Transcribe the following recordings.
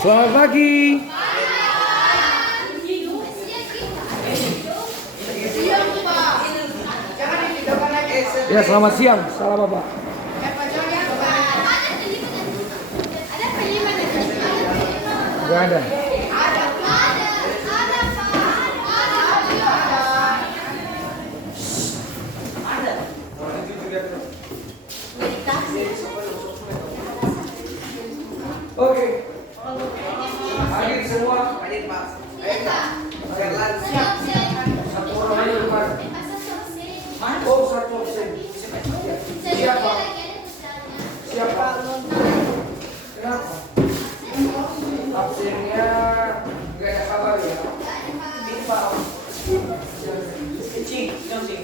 Selamat pagi. Ya, selamat siang. Salam Bapak. Gak ada. Oke. Hadir semua. Hadir Pak. Jalan siap. Satu orang aja depan. Oh, satu absen. Siapa? Siapa? Kenapa? Absennya nggak ada kabar ya? Timpa. Cing, cing.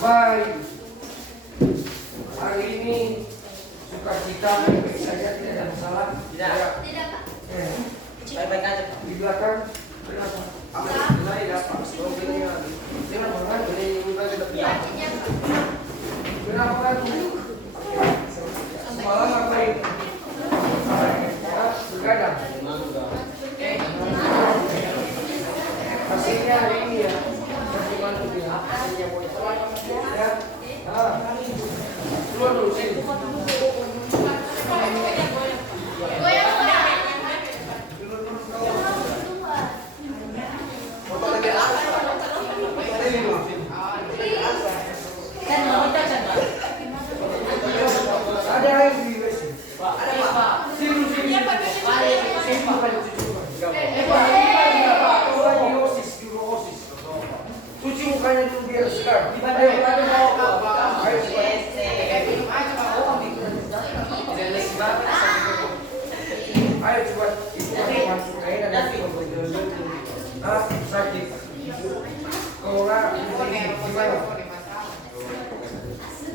Baik. Hari ini sukacita saja, tidak ada masalah. Tidak. Pak. Baik-baik aja. Di belakang kenapa? Alhamdulillah ya Pak. Kenapa? Semalam ngapain? Begadang. Hasilnya hari ini ya. Bagaimana tuh ya? Ya. Keluar dulu sini. Ada yang di WC? Ada Pak. Sini. Cuci mukanya dulu biar segar. Ayo coba itu masuk air dan sakit. Kola gimana?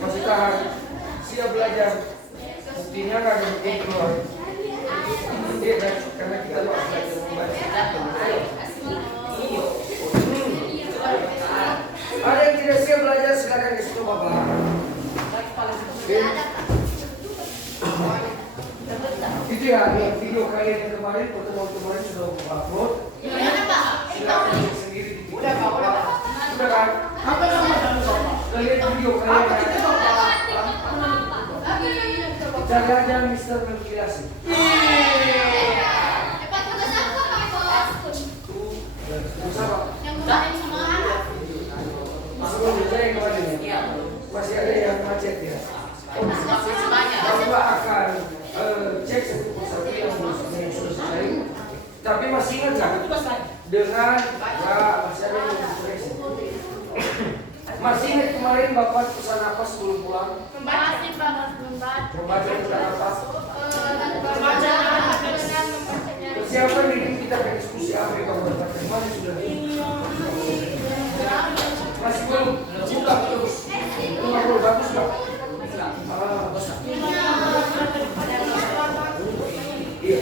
Masih tahan? Siap belajar. Buktinya nggak ada bukti keluar. Iya kan? Karena kita belajar membaca. Ada yang tidak siap belajar silakan di situ Bapak. Itu ya, video kalian kemarin, pertemuan kemarin sudah upload. Silakan sendiri. Udah kan? Apa nama kalian video kalian? Jangan Mister menginspirasi. Masih ada yang macet ya. Coba akan cek satu persatu yang sudah selesai. Tapi masih ingat nggak? Dengan masih ada yang ekspresi. Masih ingat kemarin Bapak pesan apa sebelum pulang? Masih Pak, Membaca tentang apa? membaca. Persiapan diri kita ke diskusi apa yang kamu dapatkan? Mana sudah? Masih belum? Buka terus. Belum bagus nggak? Iya.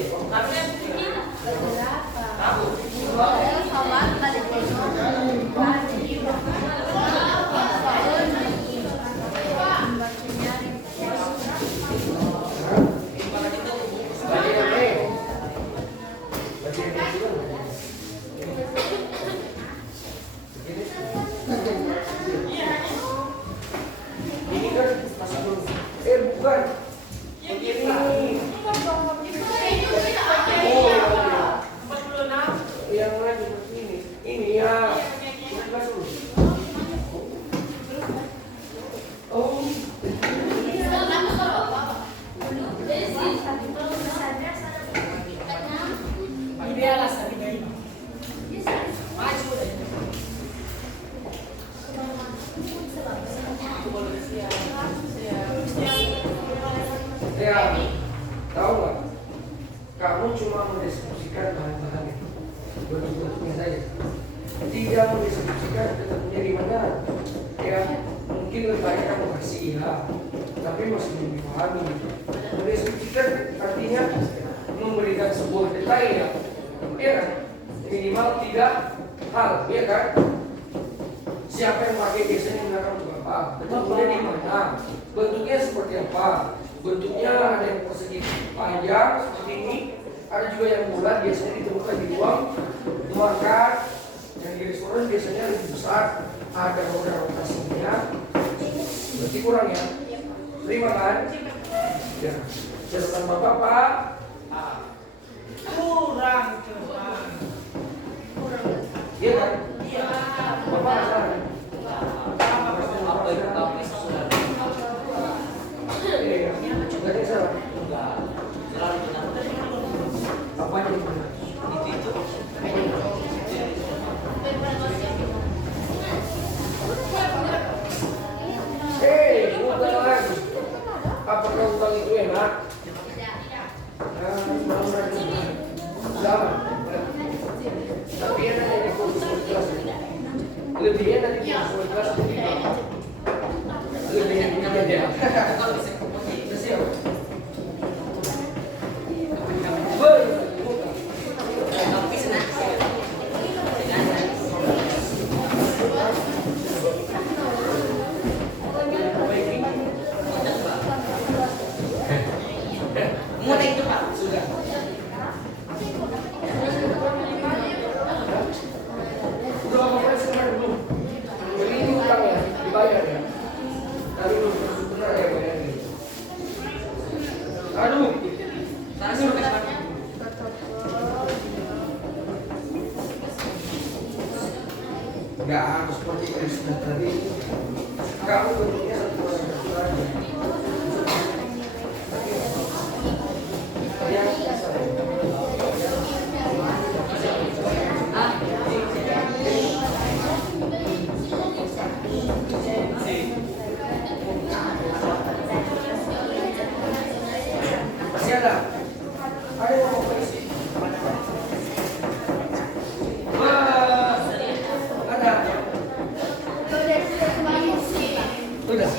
Ini kan masih belum. Bukan. Begini. Yang lain seperti ini. Ini ya. Oh. Ya, tahu nggak? Kamu cuma mendeskripsikan bahan-bahan itu, bentuk-bentuknya saja. Tidak mendeskripsikan bentuknya di mana. Ya, mungkin lebih banyak kamu kasih iya, tapi masih belum dipahami. Mendeskripsikan artinya memberikan sebuah detail ya, iya kan? Minimal 3 hal, iya kan? Siapa yang pakai biasanya menggunakan untuk apa? Bentuknya di mana? Bentuknya seperti apa? Bentuknya ada yang persegi panjang seperti ini, ada juga yang bulat, biasanya ditemukan di ruang makan. Yang di restoran biasanya lebih besar, ada roda rotasinya. Berarti kurang ya? Terima kan? Ya. Catatan Bapak Pak. Kurang. Iya kan? Iya. Bapak salah. Apa itu tapi sudah. Iya. Enggak ada yang salah. Enggak. Selalu benar. Apa yang benar? Itu. Hei, bukan lagi. Apakah utang itu enak? Mau lagi. Jangan. Tapi enak dari kursus kelas. Lebih enak dari kursus kelas lebih enak aja. Siap. Mulai itu Pak. Sudah. Udah apa sekarang belum? Jadi ini utang ya, dibayar ya. Dari dulu benar ya bayarnya. Aduh. Enggak harus seperti yang sudah tadi. Kamu bentuknya satu aja. Masih ada? Ada yang mau isi? Wah, ada. Sudah.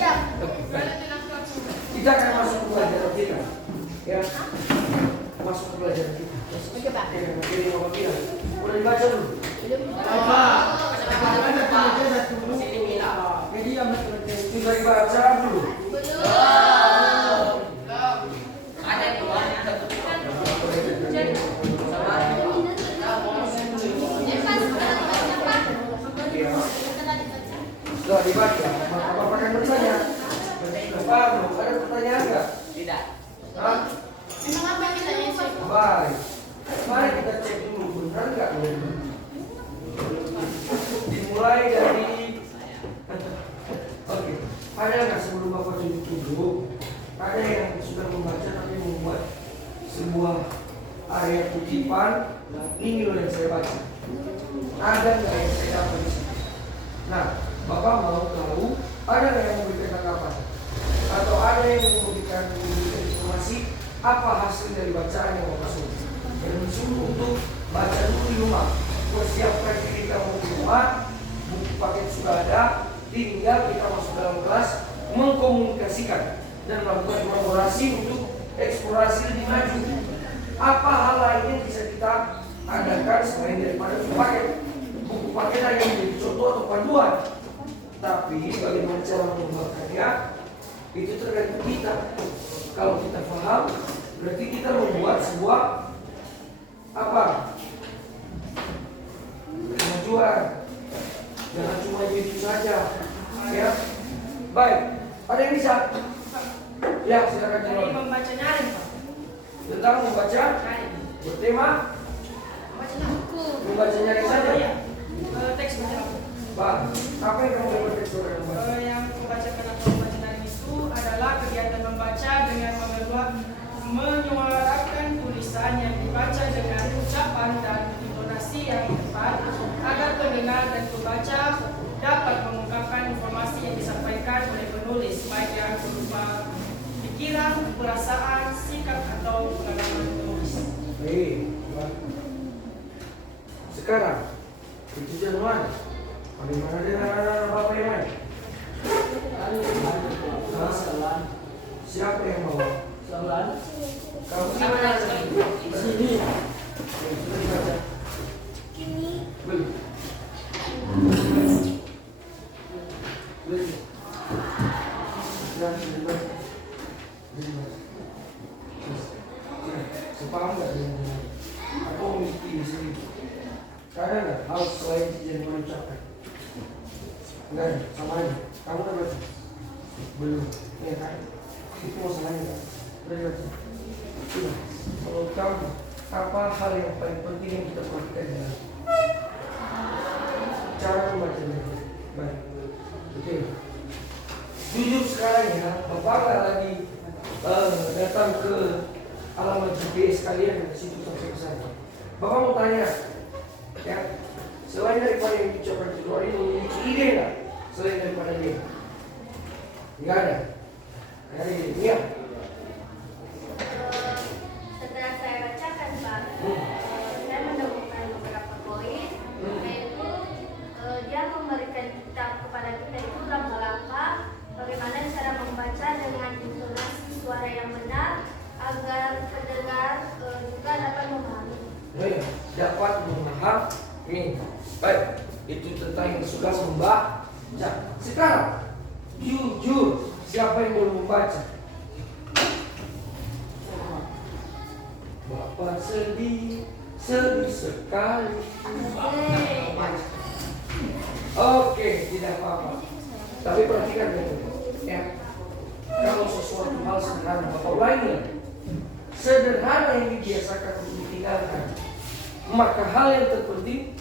Kita akan masuk ke pelajaran kita, ya. Masuk ke pelajaran kita. Oke, Pak. Ya, ini mau bilang. Udah dibaca dulu. Sudah dibaca dulu. Ada yang keluar, ada Sudah dibaca. Apa akan bertanya? Bapak, ada pertanyaan enggak? Tidak. Hah? Emang apa yang ditanya sih? Baik. Mari kita cek dulu benar enggak? Dimulai dari Oke. Ada nggak sebelum Bapak duduk? Ada yang sudah membaca tapi membuat sebuah area kutipan. Ini loh yang saya baca. Ada nggak yang saya dapat di sini? Nah, Bapak mau tahu ada nggak yang memberikan tanggapan? Atau ada yang memberikan informasi apa hasil dari bacaan yang Bapak suruh? Dan disuruh untuk baca dulu di rumah. Persiapkan diri kita mau ke rumah, buku paket sudah ada, tinggal kita masuk dalam kelas mengkomunikasikan dan melakukan kolaborasi untuk eksplorasi lebih maju. Apa hal lain yang bisa kita adakan selain daripada buku paket hanya menjadi contoh atau panduan, tapi bagaimana cara mengembangkannya itu tergantung kita. Kalau kita paham, berarti kita membuat sebuah kemajuan. Jangan cuma gitu saja, ya. Baik, ada yang bisa? Ya, silakan Dari jawab. membaca nyaring Pak. Tentang membaca bertema membaca nyaring saja. Ya. Teks baca. Pak, apa yang kamu dapat dari saudara membaca? Yang membacakan atau membaca nyaring itu adalah kegiatan membaca dengan menyuarakan tulisan yang dibaca dengan ucapan dan intonasi yang tepat agar pendengar dan pembaca dapat mengungkapkan informasi yang disampaikan oleh penulis, baik yang berupa pikiran, perasaan, sikap atau pengalaman penulis. Baik. Sekarang itu Januari. Bagaimana dengan Bapak yang lain? Siapa yang mau? Kamu gimana? Sini. Sudah dibaca? Belum. Belum. Sudah dibaca. Enggak ada, sama aja. Kamu udah baca? Belum. Ya kan? Itu masalahnya kan? Udah baca? Sudah. Menurut kamu, apa hal yang paling penting yang kita perhatikan dalam cara membacanya? Baik. Betul. Jujur sekarang ya, Bapak nggak lagi datang ke alamat GPS kalian di situ sampai ke sana. Bapak mau tanya, ya, selain daripada yang diucapkan di luar ini memiliki ide nggak? Selain daripada dia, nggak ada. Nggak ada ide. Iya. Setelah saya bacakan Pak, saya menemukan beberapa poin, yaitu dia memberikan kita kepada kita itu langkah-langkah bagaimana cara membaca dengan intonasi suara yang benar agar pendengar juga dapat memahami. Dapat memahami. Baik, itu tentang yang sudah membaca. Sekarang, jujur, siapa yang belum membaca? Bapak sedih sekali. Oke, tidak apa-apa. Tapi perhatikan ya. Kalau sesuatu hal sederhana, Bapak ulangi. Sederhana yang dibiasakan untuk ditinggalkan, maka hal yang terpenting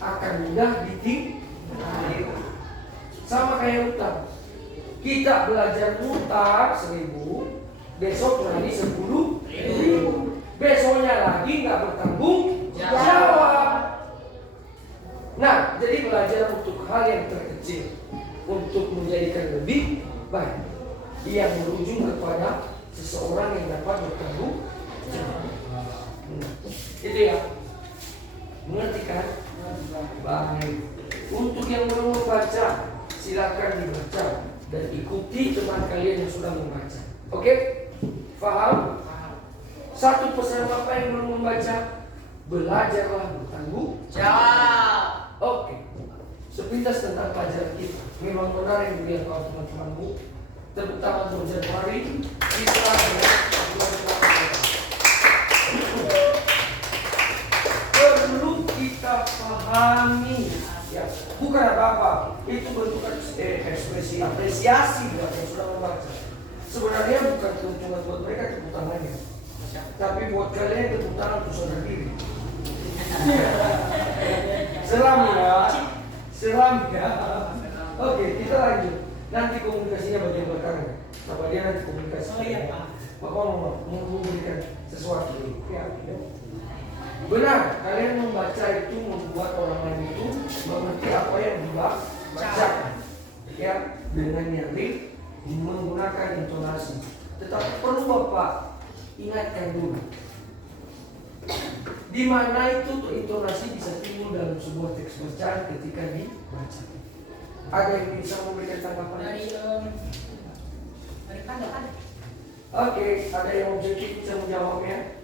akan mudah ditinggalkan. Sama kayak utang. Kita belajar utang 1.000, besok lagi 10.000. Besoknya lagi nggak bertanggung jawab. Nah, jadi belajar untuk hal yang terkecil, untuk menjadikan lebih baik, yang berujung kepada seseorang yang dapat bertanggung jawab. Itu ya, mengerti kan? Baik. Untuk yang belum membaca, silakan dibaca dan ikuti teman kalian yang sudah membaca. Oke? Faham? Satu pesan Bapak yang belum membaca, belajarlah bertanggung Jawab. Oke. Sepintas tentang pelajaran kita. Memang benar yang dilihat oleh teman-temanmu. Tepuk tangan untuk Januari. Kita perlu kita pahami, ya, bukan apa-apa. Itu bentuk ekspresi apresiasi buat yang sudah membaca. Sebenarnya bukan keuntungan buat mereka tepuk tangannya, tapi buat kalian tepuk tangan untuk saudara diri. Seram ya. Oke, kita lanjut. Nanti komunikasinya bagian belakangnya. Sama dia nanti komunikasi. Oh iya Pak. Bapak mau memberikan sesuatu. Ya. Benar, kalian membaca itu membuat orang lain itu mengerti apa yang dibacakan. Ya, dengan nyari menggunakan intonasi. Tetapi perlu Bapak ingatkan dulu. Di mana itu intonasi bisa timbul dalam sebuah teks bacaan ketika dibaca. Ada yang bisa memberikan tanggapan? Dari tanggapan. Oke, ada yang objektif bisa menjawabnya.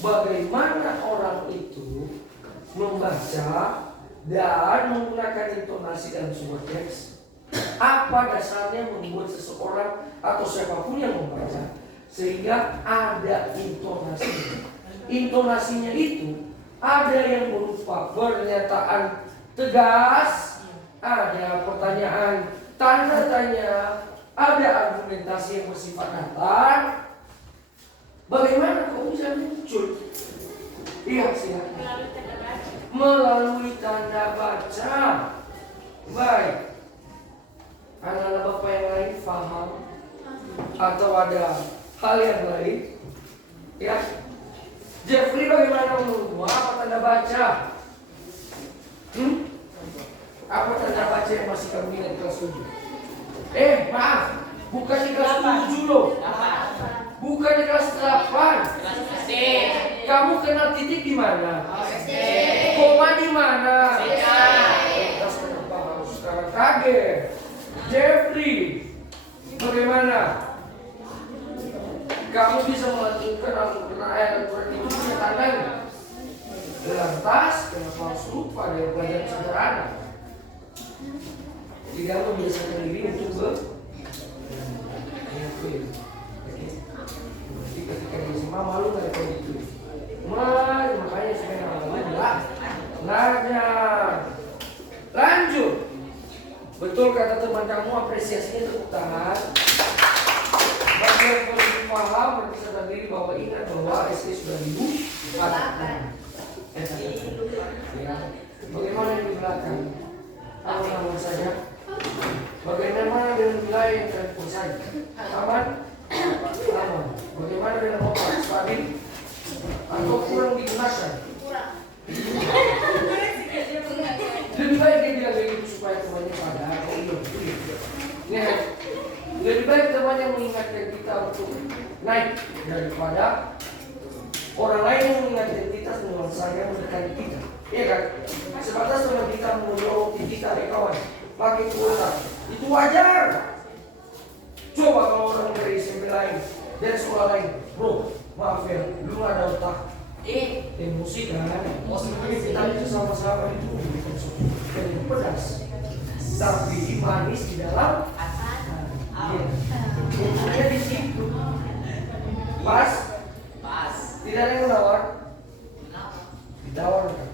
Bagaimana orang itu membaca dan menggunakan intonasi dalam sebuah teks? Apa dasarnya membuat seseorang atau siapapun yang membaca sehingga ada intonasi? Intonasinya itu ada yang berupa pernyataan tegas, ada pertanyaan tanda tanya, ada argumentasi yang bersifat datar. Bagaimana kok bisa muncul? Iya, silakan. Melalui tanda baca. Baik. Anak-anak Bapak yang lain paham? Atau ada hal yang lain? Ya. Jeffrey, bagaimana menurutmu? Apa tanda baca? Apa tanda baca yang masih kamu ingat di kelas 7? Maaf, bukan di kelas 7 loh. Bukan di kelas 8. Kamu kenal titik di mana? Koma di mana? Lantas kenapa harus sekarang kaget? Jeffrey, bagaimana? Kamu bisa melanjutkan Al-Quran Al-Quran itu punya tanda nggak? Lantas kenapa harus lupa dari pelajaran sederhana? Jadi kamu biasakan diri untuk ketika di SMA malu nggak kayak gitu? Makanya sebenarnya belajar. Lanjut. Betul kata teman kamu, apresiasinya tepuk tangan. Bagi yang belum paham, berarti sadar diri bahwa ingat bahwa SD sudah dibubarkan. Ya. Bagaimana yang di belakang? Aman-aman saja. Bagaimana dengan wilayah yang kalian kuasai? Aman? Aman. Bagaimana dengan otak? Stabil? Atau kurang digunakan? Lebih baik dia bilang begitu supaya temannya sadar. Lebih baik temannya mengingatkan kita untuk naik daripada orang lain yang mengingatkan kita dengan saya mendekati kita. Iya kan? Sebatas teman kita menolong kita, kawan, pakai kuota, itu wajar. Coba kalau orang dari SMP lain, dari sekolah lain, bro, maaf ya, lu ada otak. Emosi kan? Kita itu sama-sama itu pedas, tapi manis di dalam. Iya. Di situ. Pas. Tidak ada yang menawar. Ditawarkan.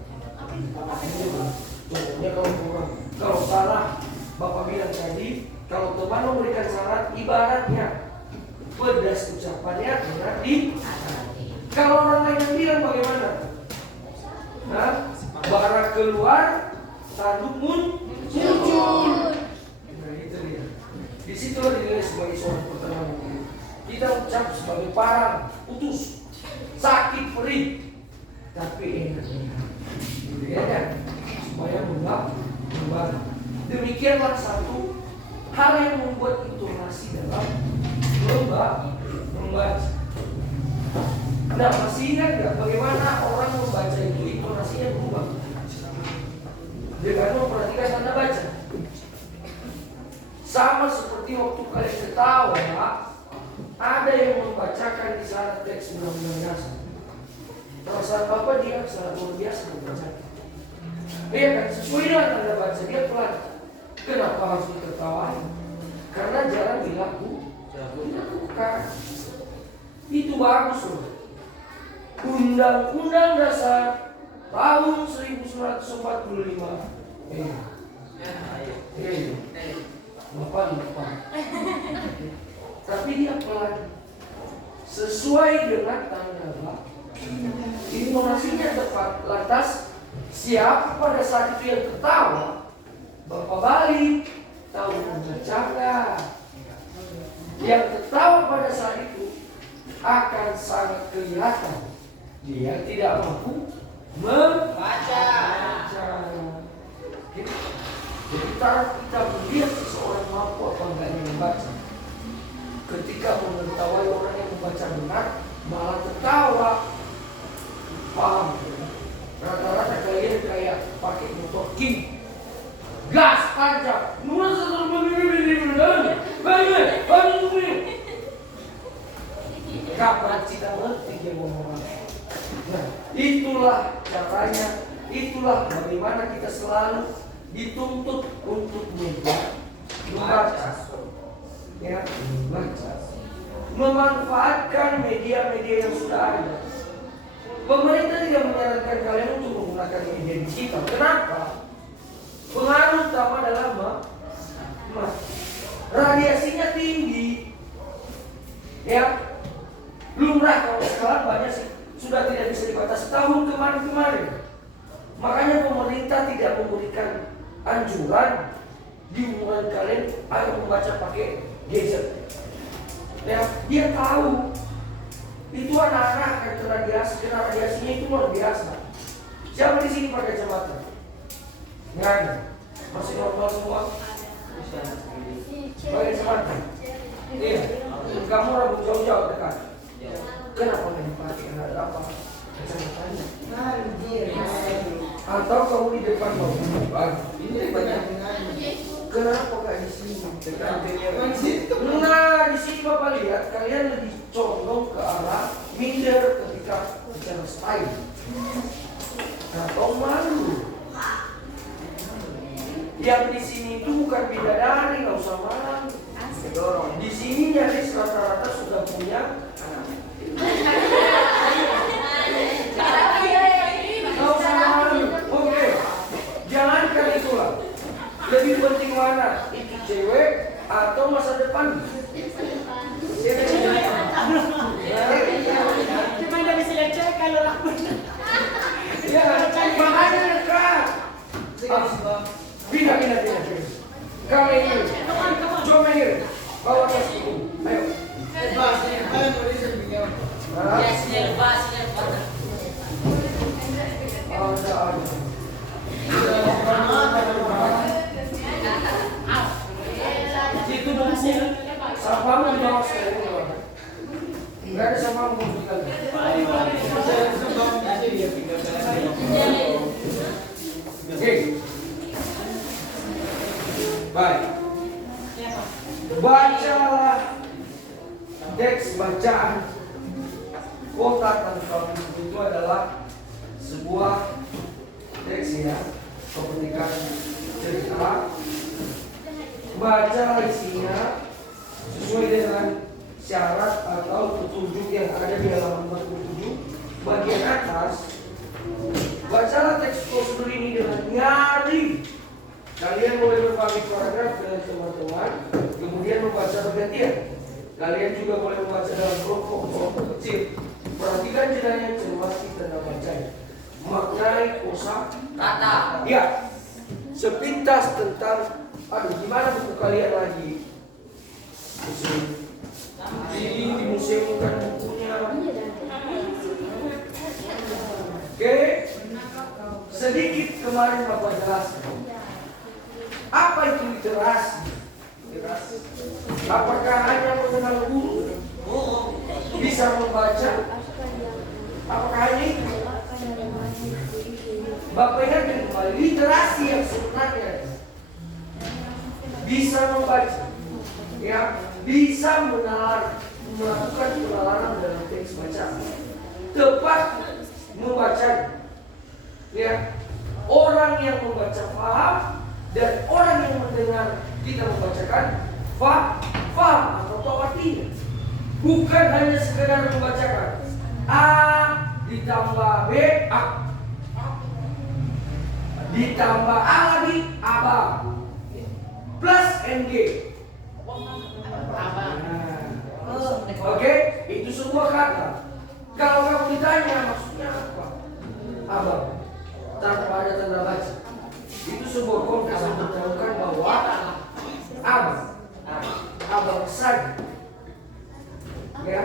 Contohnya kalau salah, Bapak bilang tadi, kalau teman memberikan syarat, ibaratnya pedas ucapannya benar di. Kalau orang lain yang bilang bagaimana? Nah, bara keluar, tanduk muncul. Nah itu dia. Di situ dinilai sebagai seorang pertemanan. Kita ucap sebagai parang, putus, sakit, perih, tapi enak. Ya kan? Supaya membantu. Demikianlah satu hal yang membuat intonasi dalam membaca. Nah, masih ingat nggak bagaimana orang membaca itu intonasinya berubah? Dengan memperhatikan tanda baca. Sama seperti waktu kalian ketawa, ada yang membacakan di sana teks undang-undang dasar. Perasaan Bapak dia sangat luar biasa membaca. Iya kan, sesuai dengan tanda baca dia pelan. Kenapa harus diketawain? Karena jarang dilakukan. Itu bagus loh. Undang-Undang Dasar tahun 1945. Bapak. Tapi dia pelan. Sesuai dengan tanda baca. Intonasinya tepat. Lantas siapa pada saat itu yang ketawa? Bapak balik. Tahu membaca. Yang ketawa pada saat itu akan sangat kelihatan dia tidak mampu membaca. Jadi kita melihat seseorang mampu apa enggaknya membaca. Ketika menertawai orang yang membaca benar, malah tertawa. Paham? Rata-rata kalian kayak pakai motor king, gas tancap, kapan kita ngerti dia ngomong apa? Nah, itulah caranya, itulah bagaimana kita selalu dituntut untuk membaca, ya, membaca, memanfaatkan media-media yang sudah ada. Pemerintah tidak menyarankan kalian untuk menggunakan media digital. Kenapa? Pengaruh utama adalah radiasinya tinggi, ya. Lumrah kalau sekarang banyak sudah tidak bisa dibatasi. Tahun kemarin. Makanya pemerintah tidak memberikan anjuran di umuran kalian agar membaca pakai gadget. Ya, dia tahu itu anak-anak akan kena radiasinya itu luar biasa. Siapa di sini pakai kacamata? Nggak ada. Masih normal semua. Pakai kacamata. Iya. Kamu rambut jauh-jauh dekat. Kenapa nggak dipakai? Ada apa? Kacamatanya. Atau kamu di depan mau ini banyak. Kenapa nggak di sini? Nah, di sini Bapak lihat kalian lebih condong ke arah minder ketika bicara style. Atau malu. Yang di sini itu bukan bidadari, nggak usah malu. Di sini nyaris rata-rata sudah punya anak. Nggak usah malu. Oke. Jangankan itulah. Lebih penting mana? Itu cewek atau masa depan? Cuma nggak bisa lihat cewek kalau lapar. Ya, makanya dekat. Pindah. Kami ini. Jom ini. Bawa tas itu. Ayo. Itu bungsu. Sapamu di bawah sekali. Enggak ada sapamu bungsu kali. Oke. Baik. Bacalah teks bacaan kotak tanpa buku itu adalah sebuah teks ya, kepetikan cerita. Bacalah isinya sesuai dengan syarat atau petunjuk yang ada di halaman 47 bagian atas. Bacalah teks prosedur ini dengan nyari. Kalian boleh berbagi paragraf dengan teman-teman, kemudian membaca bergantian. Kalian juga boleh membaca dalam kelompok kecil. Perhatikan jedanya, cermati tanda bacanya. Maknai kosa kata. Ya, sepintas tentang. Aduh, gimana buku kalian lagi? Di museum bukan bukunya. Oke, sedikit kemarin Bapak jelaskan. Apa itu literasi? Apakah hanya mengenal guru? Bisa membaca? Apakah hanya itu? Bapak ingat kembali, literasi yang sebenarnya bisa membaca, ya, bisa melakukan penalaran dalam teks bacaan, tepat membaca, ya. Orang yang membaca paham dan orang yang mendengar kita membacakan faham atau tahu artinya. Bukan hanya sekedar membacakan A ditambah B A ditambah A lagi aba plus NG. Oke, itu sebuah kata. Kalau kamu ditanya maksudnya apa? Abang tanpa ada tanda baca. Itu sebuah konteks yang menunjukkan bahwa abang saja. Ya.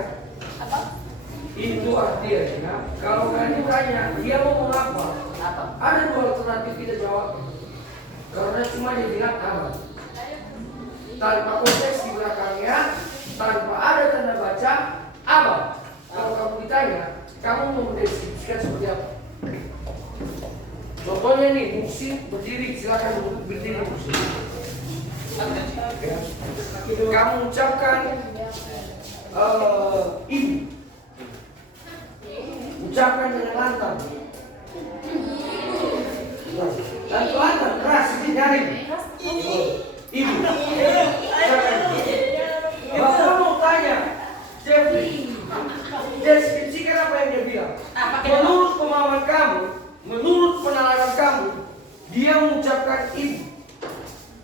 Itu artinya kalau kalian ditanya dia mau apa? Ada dua alternatif kita jawab. Karena cuma dia bilang abang. Tanpa konteks di belakangnya, tanpa ada tanda baca, abang. Kalau kamu ditanya, kamu mau mendeskripsikan seperti apa? Contohnya nih, musik berdiri, silakan berdiri musik. Kamu ucapkan ibu. Ucapkan dengan lantang. Dan lantang keras, ini nyaring. Ibu. Bapak mau tanya, Jeffrey, deskripsikan apa yang dia bilang. Menurut pemahaman kamu, menurut penalaran kamu, dia mengucapkan ibu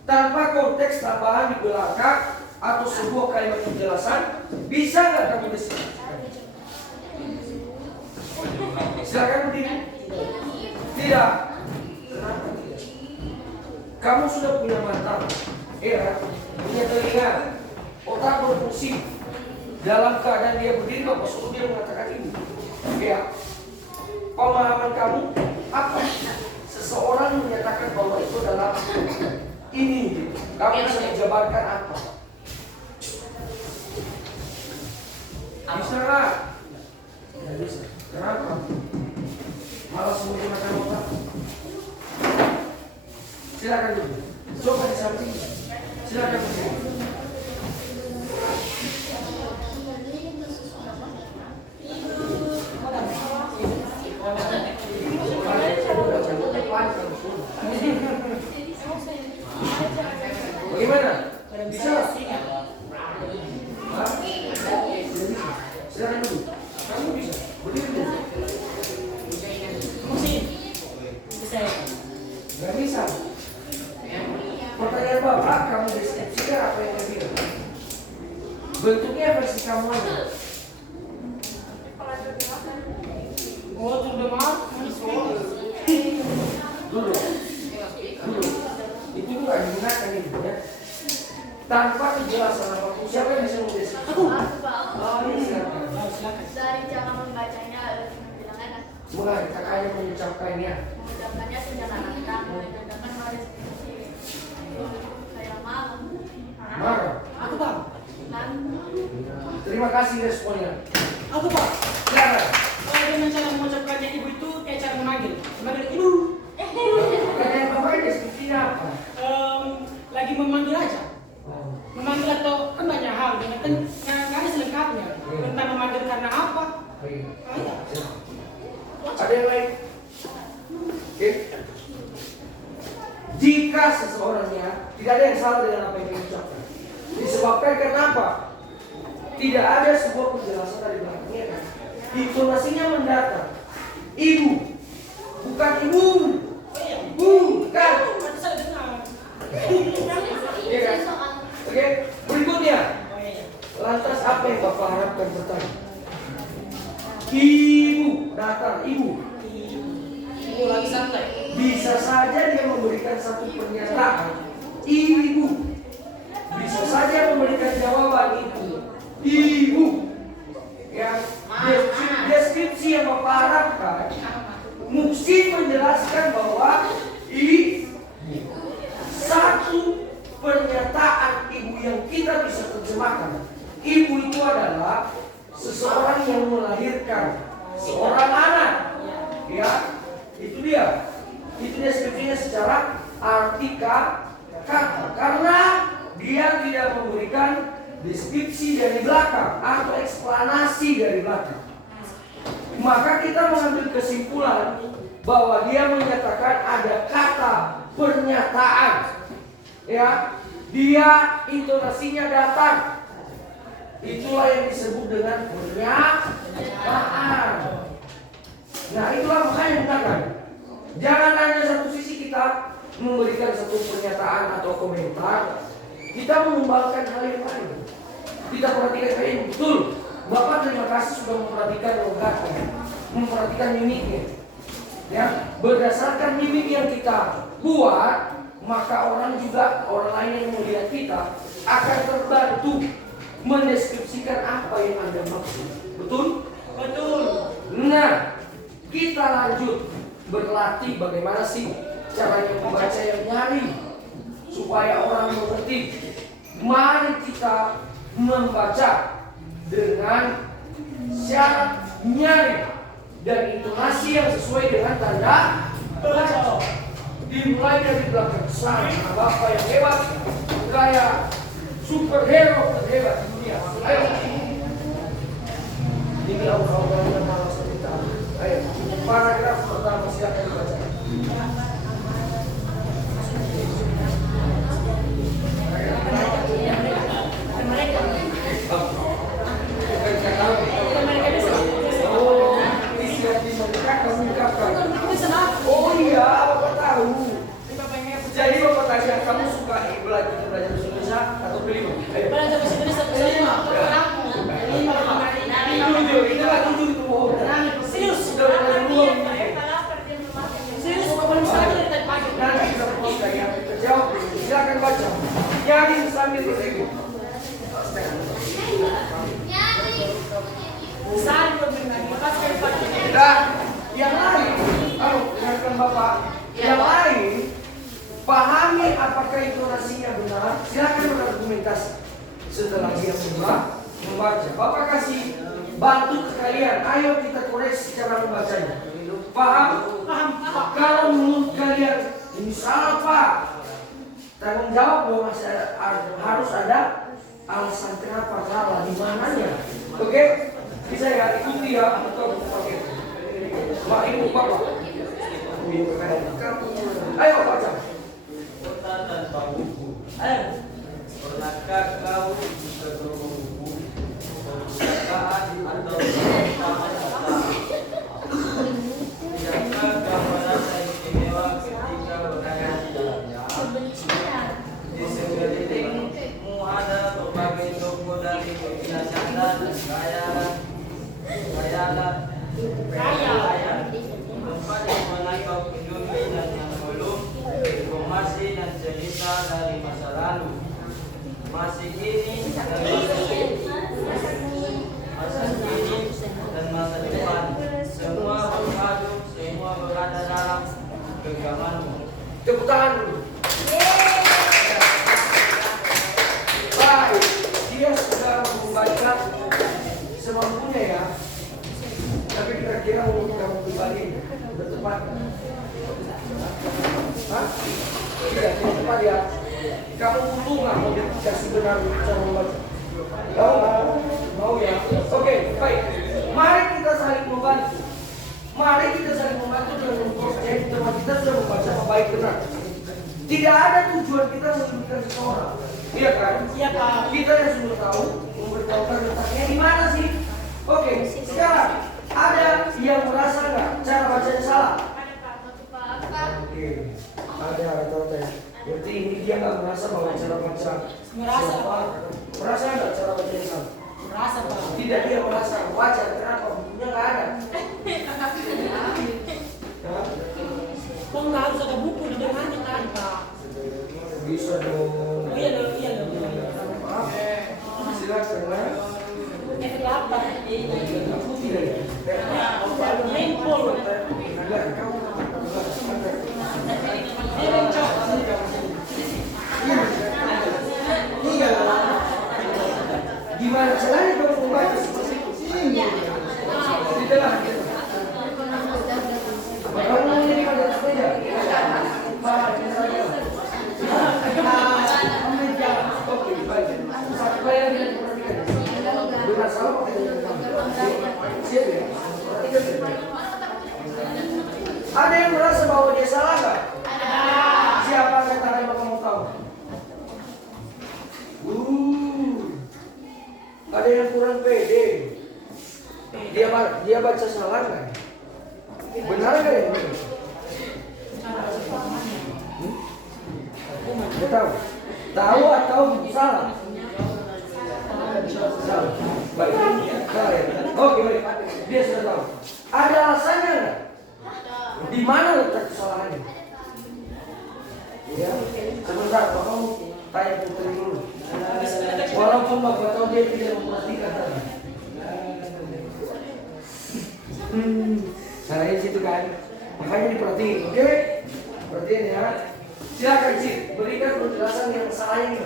tanpa konteks tambahan di belakang atau sebuah kalimat penjelasan, bisa nggak kamu deskripsikan? Silakan berdiri. Tidak. Kenapa tidak? Kamu sudah punya mata, ya, punya telinga, otak berfungsi. Dalam keadaan dia berdiri, Bapak suruh dia mengatakan ini. Ya. Pemahaman kamu apa? Seseorang menyatakan bahwa itu adalah ini. Kamu bisa menjabarkan apa? Bisa nggak? Tidak bisa. Kenapa? Malas menggunakan otak. Silakan dulu. Coba di samping. Silakan dulu. Bagaimana? Bisa? Hah? Silakan dulu. Kamu bisa. Berdiri dulu. Gak bisa. Bapak kamu deskripsikan apa yang dia bilang. Bentuknya versi kamu aja. Oh, sudah maaf. Dulu. Itu juga digunakan itu ya. Tanpa kejelasan apapun. Siapa yang bisa mendeskripsikan? Aku, Pak. Oh, ini silakan. Silakan. Dari cara membacanya, bilangnya Mulai kakaknya mengucapkannya. mengucapkannya secara lantang, mengucapkan deskripsi kayak marah. Marah. Aku Bang. Kan? Terima kasih responnya. Aku Bang. Silakan. Dengan cara mengucapkannya ibu itu kayak cara memanggil ibu. Pertanyaan bapak deskripsinya apa? Lagi memanggil aja. Oh. Memanggil atau kan banyak hal, kan nggak ada selengkapnya. Tentang memanggil karena apa? Baik. Ah, iya. Ada yang lain? Oke. Jika seseorangnya tidak ada yang salah dengan apa yang diucapkan, disebabkan kenapa? Tidak ada sebuah penjelasan dari belakangnya kan? Intonasinya mendatar. Ibu, bukan ibu. Bukan. Saya dengar. Iya kan? Oke. Berikutnya. Lantas apa yang Bapak harapkan bertanya? Ibu, datang ibu. Ibu lagi santai. Bisa saja dia memberikan satu pernyataan. Ibu. Bisa saja memberikan jawaban itu. Ibu. Yang deskripsi yang Bapak harapkan mesti menjelaskan bahwa satu pernyataan ibu yang kita bisa terjemahkan. Ibu itu adalah seseorang yang melahirkan seorang anak. Ya, itu dia. Itu deskripsinya secara arti kata. Karena dia tidak memberikan deskripsi dari belakang atau eksplanasi dari belakang. Maka kita mengambil kesimpulan bahwa dia menyatakan ada kata pernyataan. Ya, dia intonasinya datar. Itulah yang disebut dengan pernyataan. Nah, itulah makanya gunakan. Jangan hanya satu sisi kita memberikan satu pernyataan atau komentar, kita mengembangkan hal yang lain. Kita perhatikan kayak ini, betul. Bapak terima kasih sudah memperhatikan logatnya, memperhatikan mimiknya. Ya, berdasarkan mimik yang kita buat, maka orang lain yang melihat kita akan terbantu mendeskripsikan apa yang Anda maksud. Betul? Betul. Nah, kita lanjut berlatih bagaimana sih caranya membaca yang nyari supaya orang mengerti. Mari kita membaca dengan syarat nyari dan intonasi yang sesuai dengan tanda baca. Dimulai dari belakang sana. Bapak yang hebat, kayak superhero terhebat di dunia. Ayo. Ini awal-awalnya malas kita. Ayo. Paragraf pertama silakan dibaca. Oh iya, Bapak tahu. Jadi Bapak tanya, kamu suka belajar bahasa Indonesia atau kelima? Belajar bahasa Indonesia satu lima. Tujuh itu bohong. Serius. Sudah belajar belum? Serius, Bapak satu dari tadi pagi. Nanti kita post yang terjawab. Silakan baca. Nyari sambil berikut. Sari berbeda. Makasih Pak. Dan yang lain, dengarkan Bapak. Yang lain, pahami apakah intonasinya benar. Silakan berargumentasi. Setelah dia membaca, Bapak kasih bantu ke kalian. Ayo kita koreksi cara membacanya. Paham? Paham. Kalau menurut kalian ini salah Pak, tanggung jawab bahwa harus ada alasan kenapa salah di mananya. Oke? Bisa ya ikuti ya atau pakai. Mak ini Bapak. Ayo baca. Kota tanpa buku. Ayo. Pernahkah kau bisa berhubung perpustakaan atau perpustakaan kota? Tidakkah kau merasa istimewa ketika berada di dalamnya? lalu, masih kini dan masa depan, semua berpadu, semua berada dalam genggamanmu. Tepuk tangan dulu. Baik, dia sudah membaca semampunya ya. Tapi kira-kira untuk kamu pribadi bertepat. Hah? Tidak, tepat ya. Kamu butuh nggak modifikasi benar cara membaca? Mau ya? Oke, baik. Mari kita saling membantu. Mari kita saling membantu dan memproses teman kita sudah membaca apa baik benar. Tidak ada tujuan kita menyudutkan seseorang. Iya kan? Iya, Pak. Kita yang sudah tahu memberitahukan letaknya di mana sih? Oke, sekarang ada yang merasa nggak cara bacanya salah? Ada Pak, waktu Pak. Oke, ada teh. Berarti ini dia nggak merasa bahwa cara baca. Merasa, Pak. Merasa nggak cara bacanya salah? Merasa, Pak. Tidak, dia merasa wajar. Kenapa? Bukunya nggak ada. Hah? Kok nggak harus ada buku di depannya tadi, Pak? Bisa dong. Iya dong. Maaf. Silakan ya. Apa? Aku tidak ya. Handphone. Enggak, kamu. Iya. Gimana caranya kamu membaca seperti itu? Tidaklah. Kamu ini pada sepeda. Oke, baik. Satu bayar yang diperhatikan. Benar salah pakai dengan kamu. Siap ya? Perhatikan ya. Ada yang merasa bahwa dia salah nggak? Siapa yang tangan kamu tahu? Ada yang kurang pede. Dia baca salah nggak? Benar nggak ya? Dia tahu. Tahu atau salah? Salah. Baik. Salah ya. Oke, baik. Dia sudah tahu. Ada alasannya nggak? Di mana letak kesalahannya? Ya, sebentar, Bapak mau tanya putri dulu. Walaupun Bapak tahu dia tidak memperhatikan tadi. Caranya situ kan, makanya diperhatiin, oke? Perhatiin ya. Silakan Cik, berikan penjelasan yang salah ini.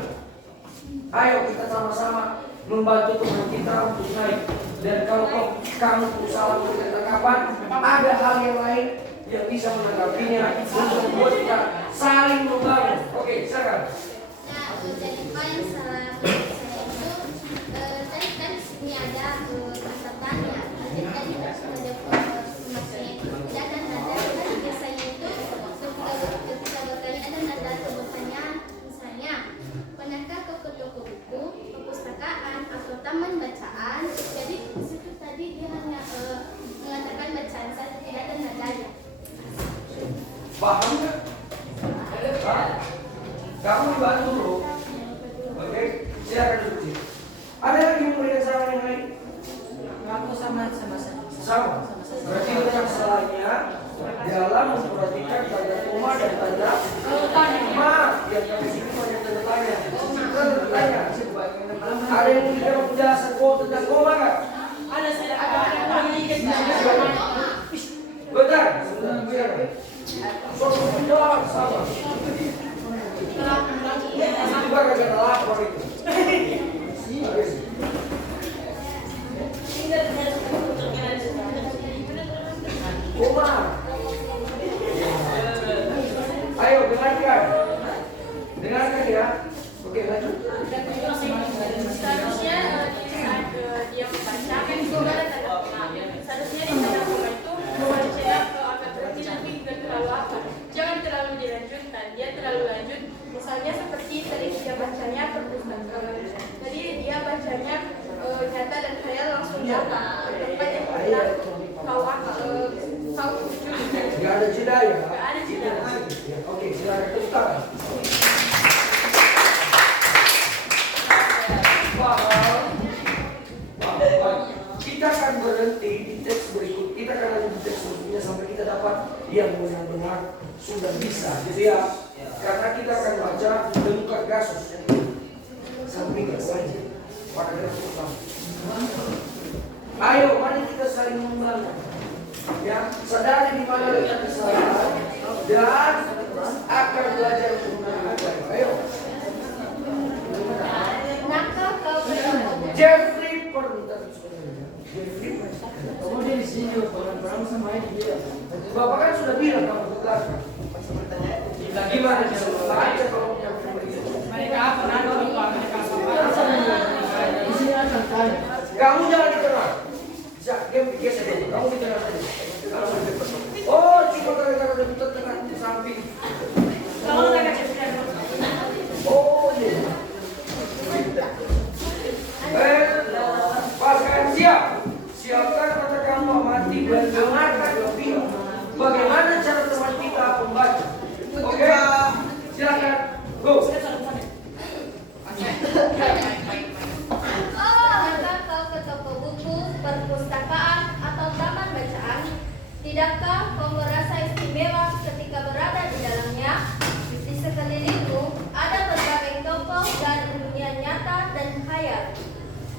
Ayo kita sama-sama membantu teman kita untuk naik. Dan kalau kamu salah memberikan tanggapan, ada hal yang lain yang bisa menanggapinya untuk membuat kita saling membangun. Oke, silakan. Nah, jadi Pak yang salah saya itu tadi kan sini ada catatan ya. Jadi tadi ada masnya itu tidak ada nada. Kan biasanya itu ketika bertanya ada nada sebutannya, misalnya pernahkah kau ke toko buku, perpustakaan atau taman bacaan? Jadi di situ tadi dia hanya mengatakan bacaan saja, tidak ada nadanya. Paham nggak? Kamu dibantu dulu. Oke, silakan duduk. Ada lagi yang memberikan saran yang lain? Aku sama. Sama. Berarti letak salahnya dalam memperhatikan tanda koma dan tanda ma. Yang kami sini banyak tanda tanya. Tanda tanya. Ada yang memberikan penjelasan tentang koma nggak? Ada saya ada. Bentar. Silakan. Soal penjelasan sama. Itu juga kata lapor itu. Koma. Ayo dengarkan. Dengarkan ya. Oke, lanjut. Seharusnya saat dia membaca kan juga ada tanda koma. Seharusnya di tanda koma itu membacanya agak berhenti tapi tidak terlalu apa. Jangan terlalu dilanjutkan. Dia terlalu lanjut. Misalnya seperti tadi dia bacanya perpustakaan. Jadi dia bacanya nyata dan khayal langsung dapat tempat yang benar. Tahu tujuh. Gak ada jeda ya? Gak ada jeda. Oke, silakan tepuk tangan. Kita akan berhenti di teks berikut. Kita akan lanjut di teks berikutnya sampai kita dapat yang benar-benar sudah bisa, gitu ya. Karena kita akan baca kasus. Samping wajib. Paragraf utama. Ayo, mari kita saling mengembangkan. Ya, sadari di mana letak kesalahan dan akan belajar untuk menggunakan. Ayo. Nakal kau bertemu. Jeffrey permintaan Jeffrey. Kamu dia di sini, orang-orang sama dia. Bapak kan sudah bilang kamu ke belakang. Gimana bisa baca kalau punya begitu? Mereka apa? Nanti lupa mereka apa? Di sini akan tanya. Kamu jangan dikenal. Bisa, game geser dulu. Kamu dikenal saja. Oh, cuma gara-gara udah putar tengah di samping. Kalau nggak ada cerita, Oh, iya. Pasukan siap. Siapkan mata kamu amati dan dengarkan lebih. Bagaimana cara teman kita membaca? Oke, silakan. Go. Apakah kau ke toko buku, perpustakaan, atau taman bacaan? Tidakkah kau merasa istimewa ketika berada di dalamnya? Di sekelilingmu ada berbagai toko dari dunia nyata dan khayal.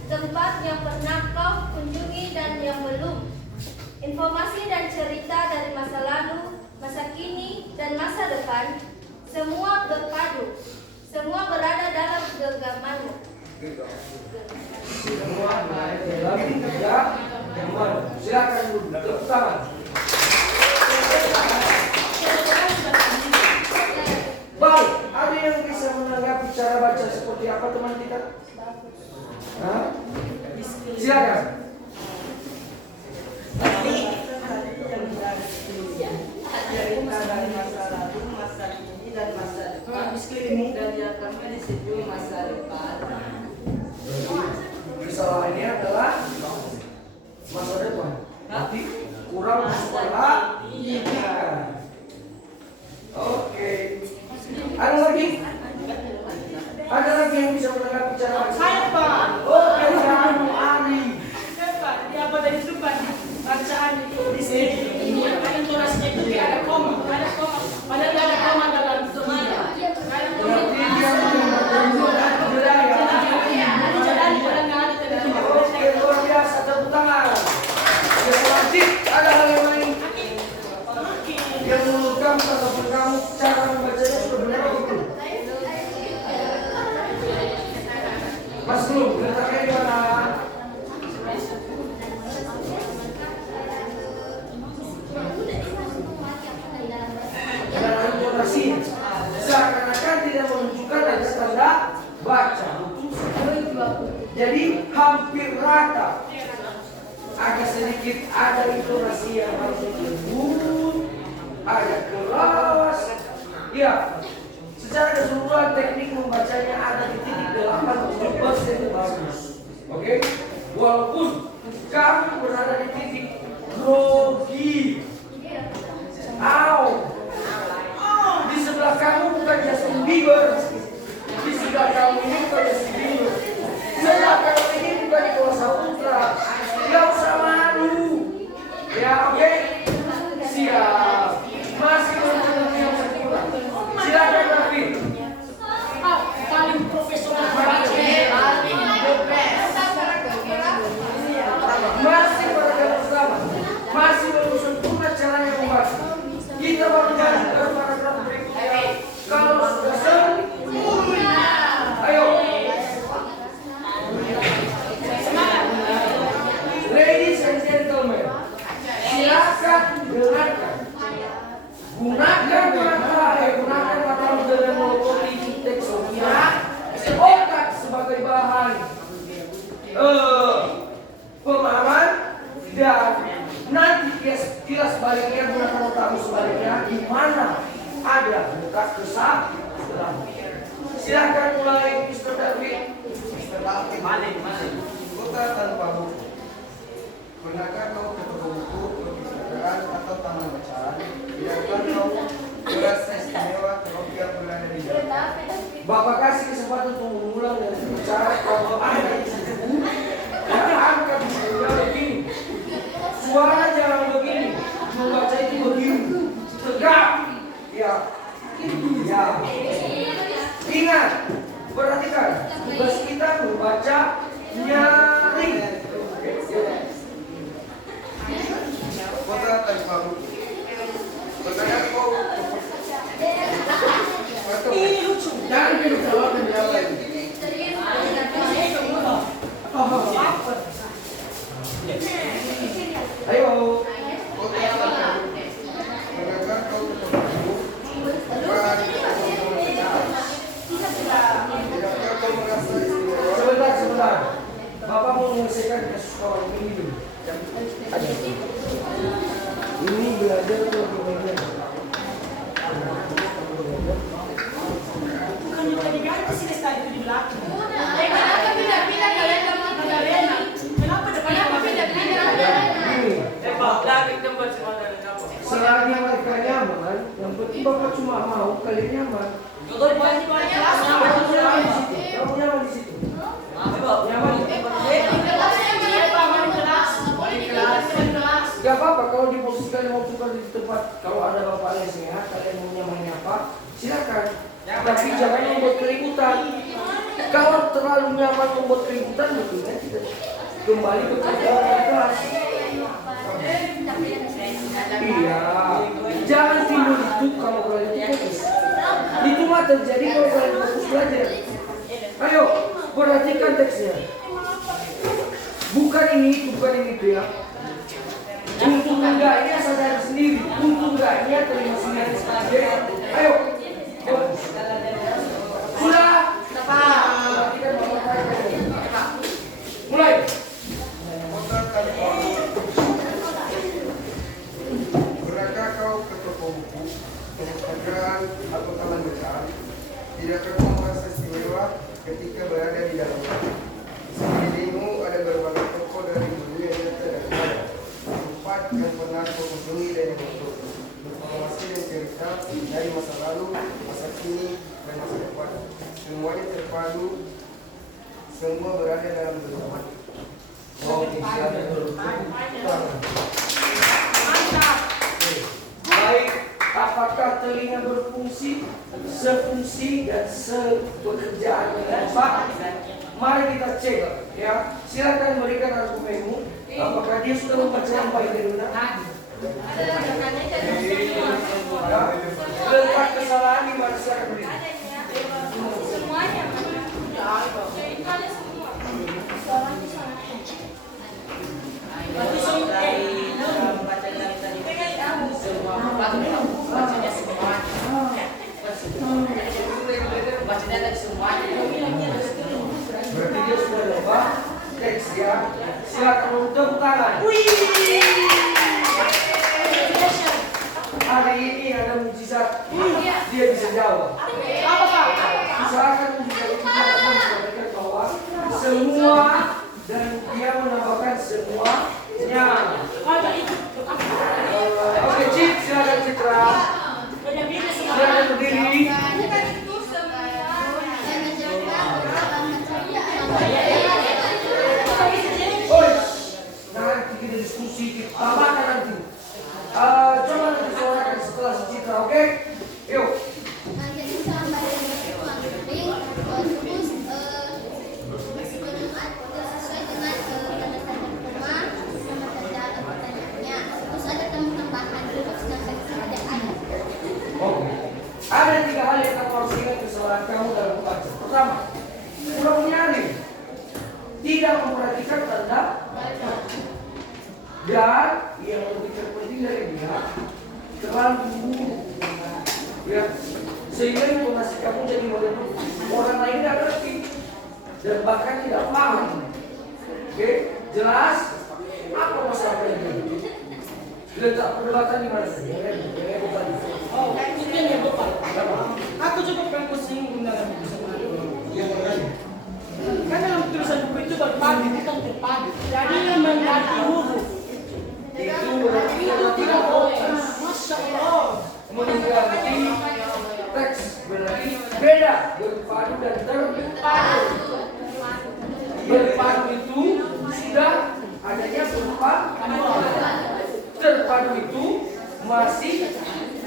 Tempat yang pernah kau kunjungi dan yang belum. Informasi dan cerita dari masa lalu, masa kini, dan masa depan. Semua berpadu. Semua berada dalam genggamanmu. Semua naik dalam tiga gambar. Silakan dulu. Tepuk tangan. Baik, ada yang bisa menanggapi cara baca seperti apa teman kita? Hah? Silakan. cerita dari masa lalu, masa kini, dan masa depan. Dan diaturnya di sejumlah masa depan. Kesalahannya adalah masa depan. Nanti kurang sekolah. Oke. Ada lagi? Ada lagi yang bisa menanggapi cara baca? Saya, Pak. Oke, kamu Ari. Pak, di apa dari depan bacaan di sini. Ada intonasinya itu kayak ada koma, padahal nggak ada koma dalam semuanya. Berarti dia mendengarkan budaya. Jadi jalan padahal nggak ada tadi. Oke, luar biasa, tepuk tangan. Ya, selanjutnya ada hal yang lain yang menurut kamu ataupun kamu cara membacanya sudah benar atau belum? Mas belum, letaknya di mana? Dalam intonasinya. Seakan-akan tidak menunjukkan ada tanda baca. Jadi hampir rata. Agak sedikit ada intonasi yang harus lembut, ada keras. Ya, secara keseluruhan teknik membacanya ada di titik 87% bagus. Oke? Walaupun kamu berada di titik grogi. Di sebelah kamu bukan Justin Bieber. Di sebelah kamu ini bukan Justin Bieber. Sebelah kamu ini bukan di bawah Saputra. Gak usah malu. Ya, oke? Siap. Masih menurut yang sempurna. Silakan David. Paling profesional. Masih paragraf pertama. Masih belum sempurna caranya membaca. Kita baru lanjut ke paragraf berikutnya. Kalau sudah sempurna, ayo. Ladies and gentlemen, silakan dengarkan. Gunakan mata dengan melototi teksturnya otak sebagai bahan pemahaman dan nanti kilas baliknya gunakan otakmu sebaliknya di mana ada letak kesalahan. Silakan mulai Mr. David. Malik. Kota tanpa buku. Pernahkah kau ke toko buku, perpustakaan, atau taman bacaan? Biarkan kau merasa istimewa ketika berada di dalam. Bapak kasih kesempatan untuk mengulang dan berbicara kalau ada di situ. Dan angkat bisa begini. Suara jangan begini. Membaca itu begini. Tegak. Ya. Ya. Ingat, laki-laki. Kenapa pindah-pindah kalian sama Magdalena? Kenapa Kenapa pindah-pindah? Selagi mereka nyaman, yang penting Bapak cuma mau kalian nyaman. Kamu nyaman di situ. Nyaman di tempat Gak apa-apa kalau diposisikan mau tukar di tempat. Kalau ada bapak yang sehat, kalian mau nyamannya apa, silakan. Tapi jangan membuat keributan. Kalau terlalu nyaman membuat keributan, tentunya tidak kembali ke kerjaan kelas. Iya, jangan timbul itu kalau kalian fokus. Itu mah terjadi kalau kalian fokus belajar. Ayo, perhatikan teksnya. Bukan ini itu ya. Untung enggaknya sadar sendiri, untung enggaknya terima sendiri. Ayo, sudah. Mulai. Katakan Paulus, pernahkah kau ke toko buku, perpustakaan atau taman bacaan? Tidakkah kau merasa istimewa ketika berada di dalamnya? Di sekelilingmu ada berbagai toko dari dunia nyata dan maya, tempat yang pernah kau kunjungi dan yang betul, informasi dan cerita dari masa lalu, masa kini, dan masa depan. Semuanya terpadu, semua berada dalam genggaman. Oke, silakan dulu. Mantap. Baik, apakah telinga berfungsi, sefungsi dan sepekerjaan dengan Bapak? Mari kita cek, ya. Silakan berikan argumenmu. Apakah dia sudah membaca yang baik dari benar? Ya. Letak kesalahan di mana silakan beri. Semuanya. Itu ada semua. Berarti semua. Berarti dia sudah coba teks ya. Silakan tepuk tangan. Hari ini ada mujizat. Dia bisa jawab. Apa Pak? Silakan mujizat itu mengatakan bahwa semua dan dia menambahkan semuanya. Oke, Cip, silakan Citra. Silakan berdiri. Oi, nanti kita diskusi, kita tambahkan nanti. Coba nanti suarakan setelah si Citra, oke? Yuk. Oke. Ada 3 hal yang kamu harus ingat kesalahan kamu dalam membaca. Pertama, kurang menyaring, tidak memperhatikan tanda baca. Dan yang lebih terpenting dari dia, terlalu buru. Ya, sehingga informasi kamu jadi meleduk. Orang lain tidak ngerti dan bahkan tidak paham. Oke, jelas? Apa masalah ini? Letak perdebatan di mana saja? Oh, itu yang Bapak. Aku cukup kan singgung dalam buku sebenarnya. Kan dalam tulisan buku itu berpadu, bukan terpadu. Jadi mengganti huruf. Itu berarti Itu tidak boleh. Masya Allah. mengganti teks berarti beda, berpadu dan terpadu. Berpadu itu sudah adanya berpadu. Terpadu itu masih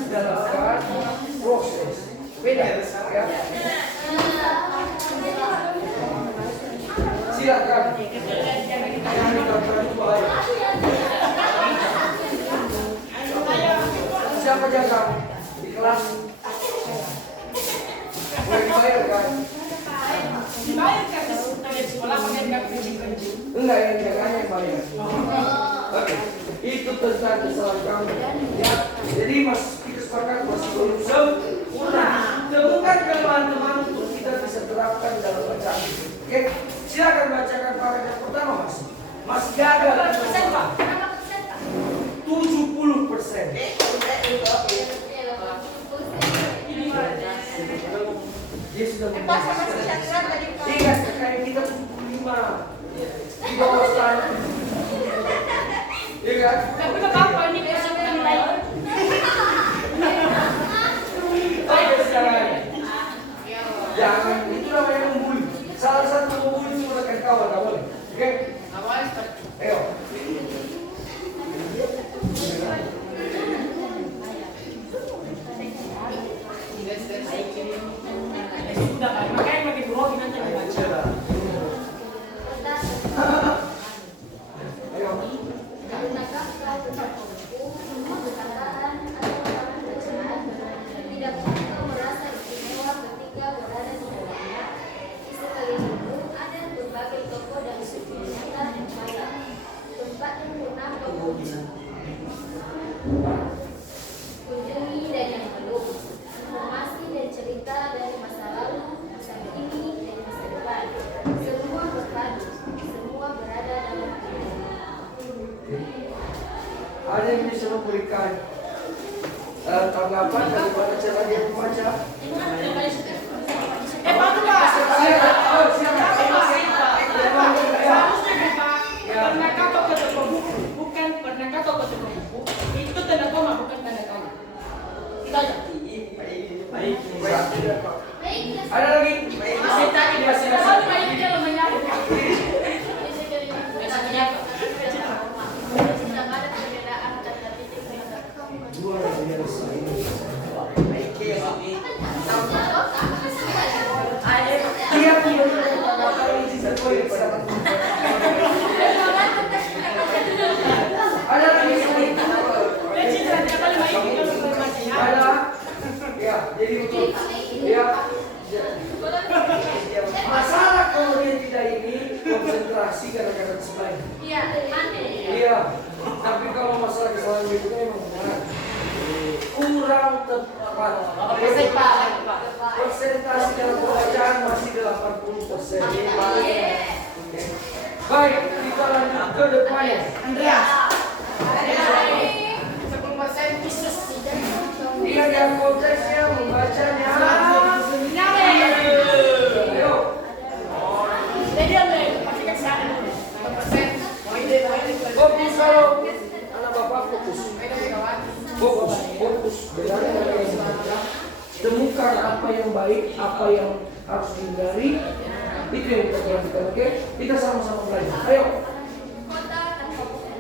dalam proses. Beda ya. Silakan. Siapa jaga di kelas? Boleh dibayar kan? Dibayar kan dari sekolah pakai nggak kunci-kunci. Enggak, yang jaganya yang bayar. Oke, itu tentang kesalahan kamu. Ya, jadi mas kita sepakat masih belum sempurna. Temukan kelemahan-kelemahan untuk kita bisa terapkan dalam bacaan. Oke, silakan bacakan paragraf pertama mas. Mas gagal. Berapa persen Pak? 70%. Dia sudah Pas sama si Chandra tadi cuma di bawah standar. Iya kan? Tapi nggak apa-apa ini kesempatan lain. Baik sekarang. Jangan, itu namanya membuli. Salah satu membuli itu rekan kawan, nggak boleh. Oke? Ayo. Sudah kan, makanya makin grogi nanti baca. Ayo. Pernahkah kau bertemu semua perkataan atau ungkapan bacaan? Tidakkah kau merasa istimewa ketika berada di dalamnya? Di sekelilingmu ada berbagai toko dan suku nyata dan kaya. Tempat yang pernah kau kunjungi dan yang belum. Informasi dan cerita dari masa lalu, masa kini, dan masa depan. Semua berpadu, semua berada dalam diri. Ada yang bisa memberikan tanggapan daripada cara dia membaca? Pak, Pak. Oh, siapa? Pernahkah kau ke toko buku? Bukan pernahkah kau ke toko buku? Itu tanda koma, bukan tanda koma. Kita aja. Baik. Ada lagi? Ada lagi? Ada? Ya, jadi betul. Ya. Masalah kalau dia tidak ini konsentrasi kadang-kadang sebaik. Iya, aneh. Iya. Tapi kalau masalah kesalahan berikutnya memang benar. Kurang tepat. Persentase dalam pembacaan masih 80%. Baik, kita lanjut ke depannya. Andreas. Dia yang konteksnya membacanya. Ayo. Fokus kalau anak bapak fokus. Fokus. Benar yang dibaca. Temukan apa yang baik, apa yang harus dihindari. Itu yang kita perhatikan, oke? Kita sama-sama belajar. Ayo. Kota tanpa buku.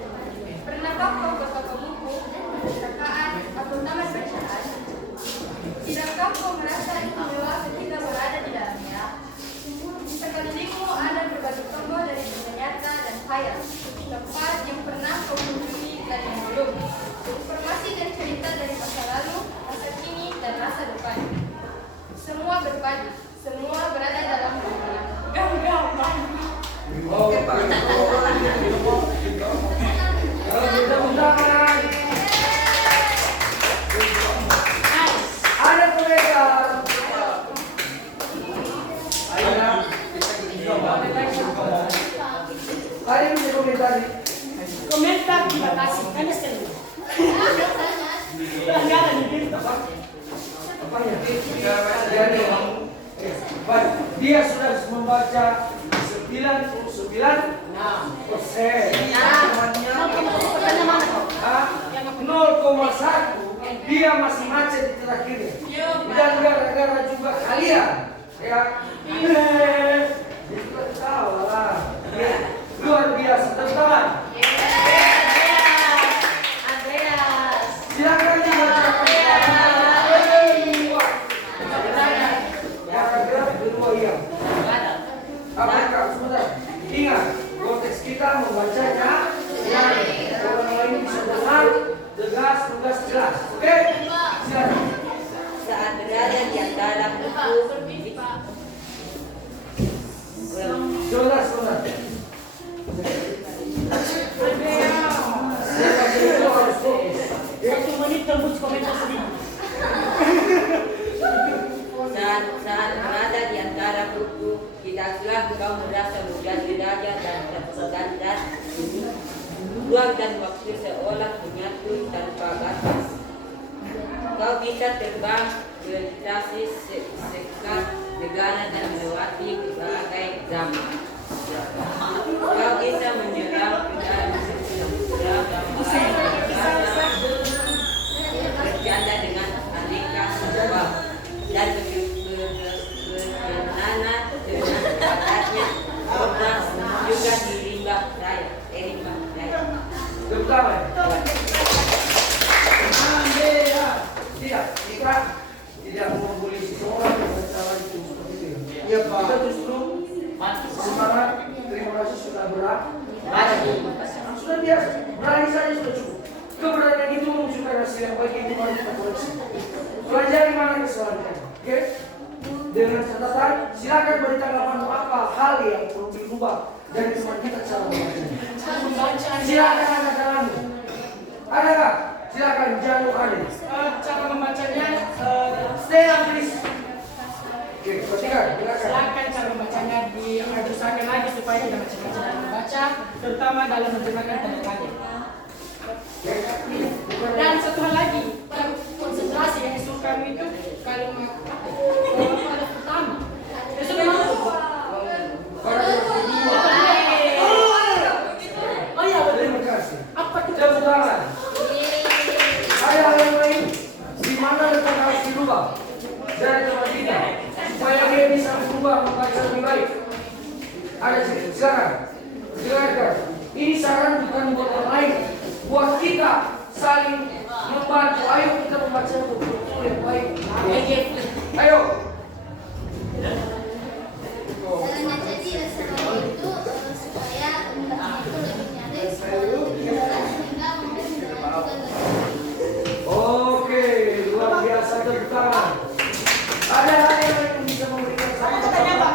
Pernahkah kau ke toko buku, perpustakaan, atau taman bacaan? Tidakkah kau merasa istimewa ketika berada di dalamnya? Di sekelilingmu ada berbagai toko dari dunia nyata dan kaya. Tempat yang pernah kau kunjungi dan yang belum. Informasi dan cerita dari masa lalu, masa kini, dan masa depan. Semua berpadu, semua berada dalam dunia. Oh, mudah-mudahan ada perbedaan. Ada yang bisa komentari? Komentar terima kasih. Karena sekali. Pelanggaran ini. Apanya? Baik, dia sudah membaca 99%. 0,1 dia masih macet di terakhirnya. Dan gara-gara juga kalian, ya. Itu tahu lah. Luar biasa, teman. Silakan dibacakan. Paragraf kedua iya. Apakah sebentar? Ingat, konteks kita membacanya yang orang lain bisa dengar, tegas, jelas. Oke? Silakan. Saat berada di antara buku Sebentar. Satu menit tembus komentar sedikit. saat berada di antara buku, tidaklah kau merasa menjadi raja dan tersadar ruang dan waktu seolah menyatu tanpa batas. Kau bisa terbang melintasi sekat negara dan melewati berbagai zaman. dia berani saja sudah cukup. Keberanian itu menunjukkan hasil yang baik itu mari kita koreksi. Pelajari mana kesalahan. Oke? Dengan catatan, silakan beri tanggapan apa hal yang perlu dirubah dari teman kita cara membacanya. Silakan angkat tanganmu. Ada nggak? Silakan jangan lupa nih. Cara membacanya, Stella please. Oke, perhatikan. silakan cara membacanya diusahakan lagi supaya tidak macam-macam dalam membaca, terutama dalam menerjemahkan tanda-tanda. Dan satu hal lagi, konsentrasi yang disuruh kami itu kalimat pertama. Itu memang oh iya betul. Terima kasih. Apa itu? Tepuk tangan. Ada hal yang lain di mana letak harus dirubah dari teman kita supaya dia bisa berubah membaca lebih baik. Ada silakan. Silakan. Ini saran bukan buat orang lain, buat kita saling membantu. Ayo kita membaca betul-betul yang baik. Ayo. Jadi resiko itu supaya membacanya itu lebih nyaris sehingga melakukan Oke, luar biasa, tepuk tangan. Ada hal yang bisa memberikan Apa katanya Pak?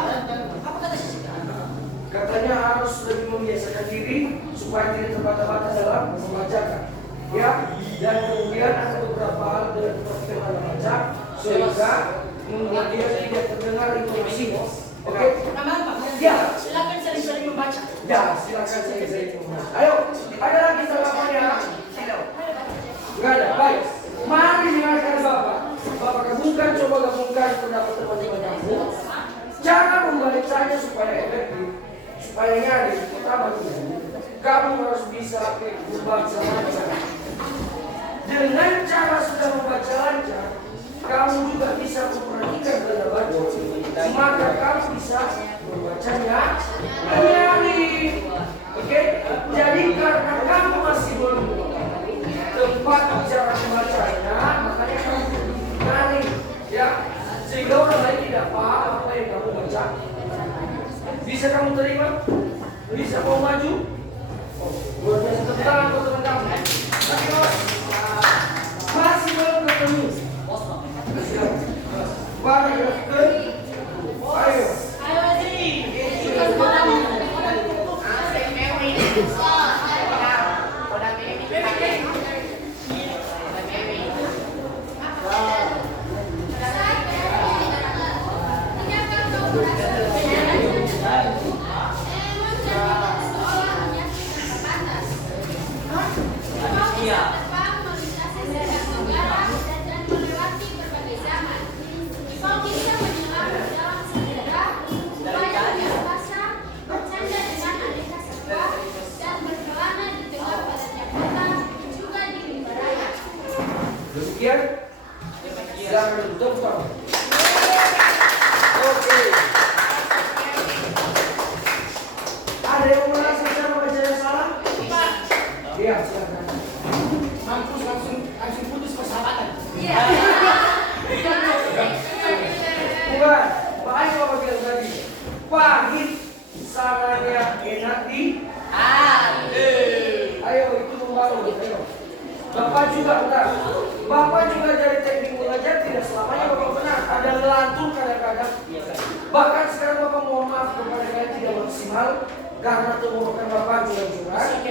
Apa kata Sisi? Katanya harus lebih membiasakan diri supaya tidak terbata-bata dalam membacakan. Ya, dan kemudian ada beberapa hal dengan praktek dalam baca sehingga membuat dia tidak terdengar informasi. Oke? Tambahan Pak. Ya. Silakan sering-sering membaca. Ya, silakan saya membaca. Ayo, ada lagi tanggapannya? Enggak ada. Baik. Mari dengarkan Bapak. Bapak gabungkan, coba gabungkan pendapat teman-teman kamu. Cara membacanya supaya efektif, supaya nyaris. Pertama dulu, kamu harus bisa membaca lancar. Dengan cara sudah membaca lancar, kamu juga bisa memperhatikan tanda baca. Maka kamu bisa membacanya nyaring. Oke? Jadi karena kamu masih belum tempat cara membacanya, makanya kamu nyaring. Ya, sehingga orang lain tidak paham apa yang kamu baca. Bisa kamu terima? Bisa mau maju? Oh, luar biasa, tepuk tangan buat teman kamu. Tapi masih belum ketemu. Paragraf ayo. Demikian, silakan tutup. Oke. Ada yang merasa cara membacanya salah? Iya, silakan. Mampus langsung putus persahabatan. Bukan, Pak Ayo Bapak bilang tadi, pahit sarannya enak di hati. Ayo itu membangun. Ayo. Bapak juga benar. Bapak juga dari teknik mengajar tidak selamanya Bapak benar. Ada ngelantur kadang-kadang. Bahkan sekarang Bapak mohon maaf kepada kalian tidak maksimal karena tenggorokan Bapak juga curang.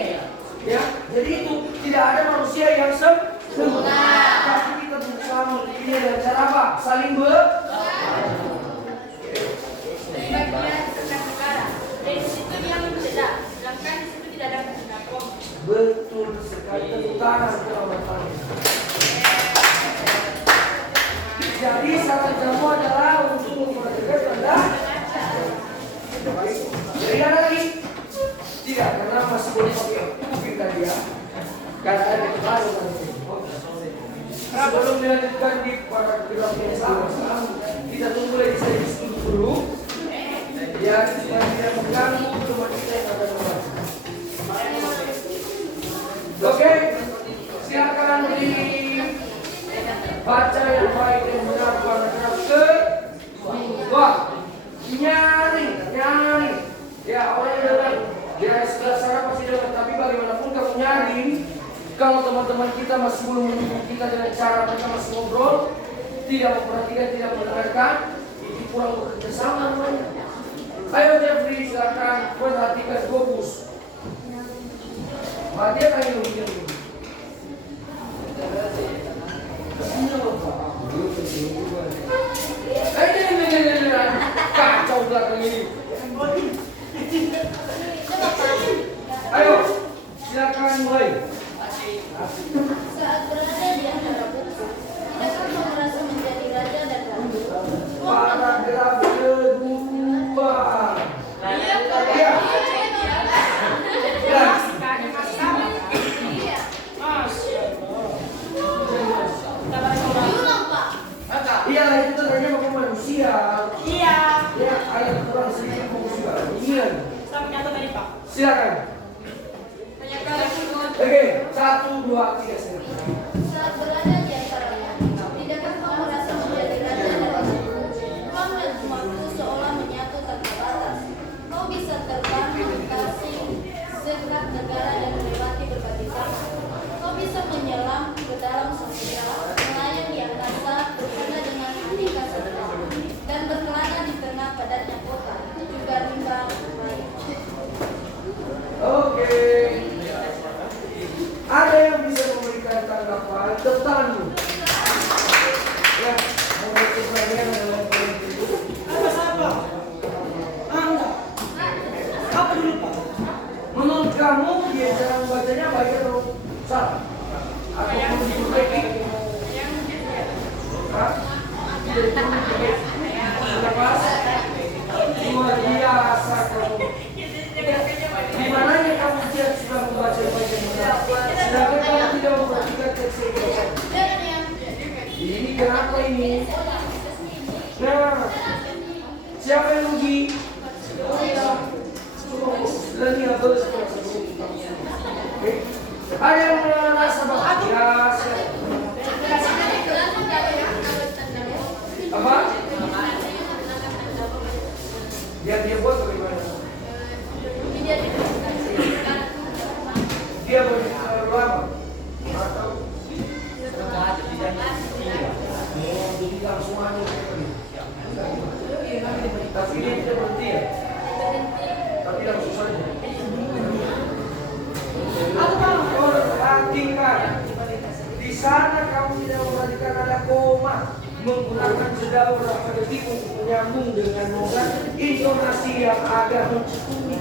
Ya, jadi itu tidak ada manusia yang sempurna. Tapi kita berusaha ini dengan cara apa? Saling bagian tentang negara. Dari situ dia mencegah, sedangkan di situ tidak ada pendakwah. betul sekali. Tepuk tangan untuk Jadi saran kamu adalah untuk memperhatikan tanda. Jadi ada lagi? Tidak, karena masih boleh pakai kuping tadi ya. Karena ada baru nanti. Sebelum dilanjutkan di paragraf yang sama, kita tunggu legislasi dulu. Ya, supaya tidak mengganggu teman kita yang akan membaca. Oke, silakan dibaca yang baik dan benar paragraf kedua. Nyaring. Ya, orang dengar. Di sebelah sana pasti dengar, tapi bagaimanapun kamu Kalau teman-teman kita masih belum mendukung kita dengan cara mereka masih ngobrol, tidak memperhatikan, tidak mendengarkan, itu kurang bekerja sama namanya. Ayo Jeffrey, silakan perhatikan, fokus. Dia kayak begini. Kacau belakang ini. Ayo, silakan mulai. Saat berada di antara buku, tidakkah kau merasa menjadi raja dan ratu? Paragraf kedua. Iya, Iya. Iya. Masya Allah. Diulang, Pak. Iya, itu tandanya bapak manusia. Iya. Ya, ayat kurang sedikit manusia. Iya. Saya nyata tadi Pak. Silakan. Oke, 1, 2, 3, silakan. Saat berada di antara buku, tidakkah kau merasa menjadi raja dan ratu? Ruang dan waktu seolah menyatu tanpa batas. Kau bisa terbang melintasi segenap negara dan melewati berbagai zaman. Kau bisa menyelam ke dalam samudera, melayang di angkasa, berkuda dengan aneka serta, dan berkelana di tengah padatnya kota, juga rimba lain. Oke. Ada yang bisa memberikan tanggapan tentang ya, mau pertanyaan dalam poin itu. Apa siapa? Enggak. Apa dulu Pak? Menurut kamu dia cara membacanya baik atau salah? Atau perlu diperbaiki? Hah? Sudah pas? Luar biasa kamu. Di mananya kamu tidak sudah membaca baik dan benar? Sedangkan kamu tidak memperhatikan teks itu. Ini kenapa ini? Nah, siapa yang rugi? Dan ini atau ada yang merasa bahagia? Apa? Dia buat bagaimana? Dia terlalu lama atau jadi langsung aja tapi dia tidak berhenti ya, tapi langsung saja. Perhatikan di sana kamu tidak memperhatikan ada koma, menggunakan sedaura pada detik untuk menyambung dengan noda intonasi yang agak mencekuni.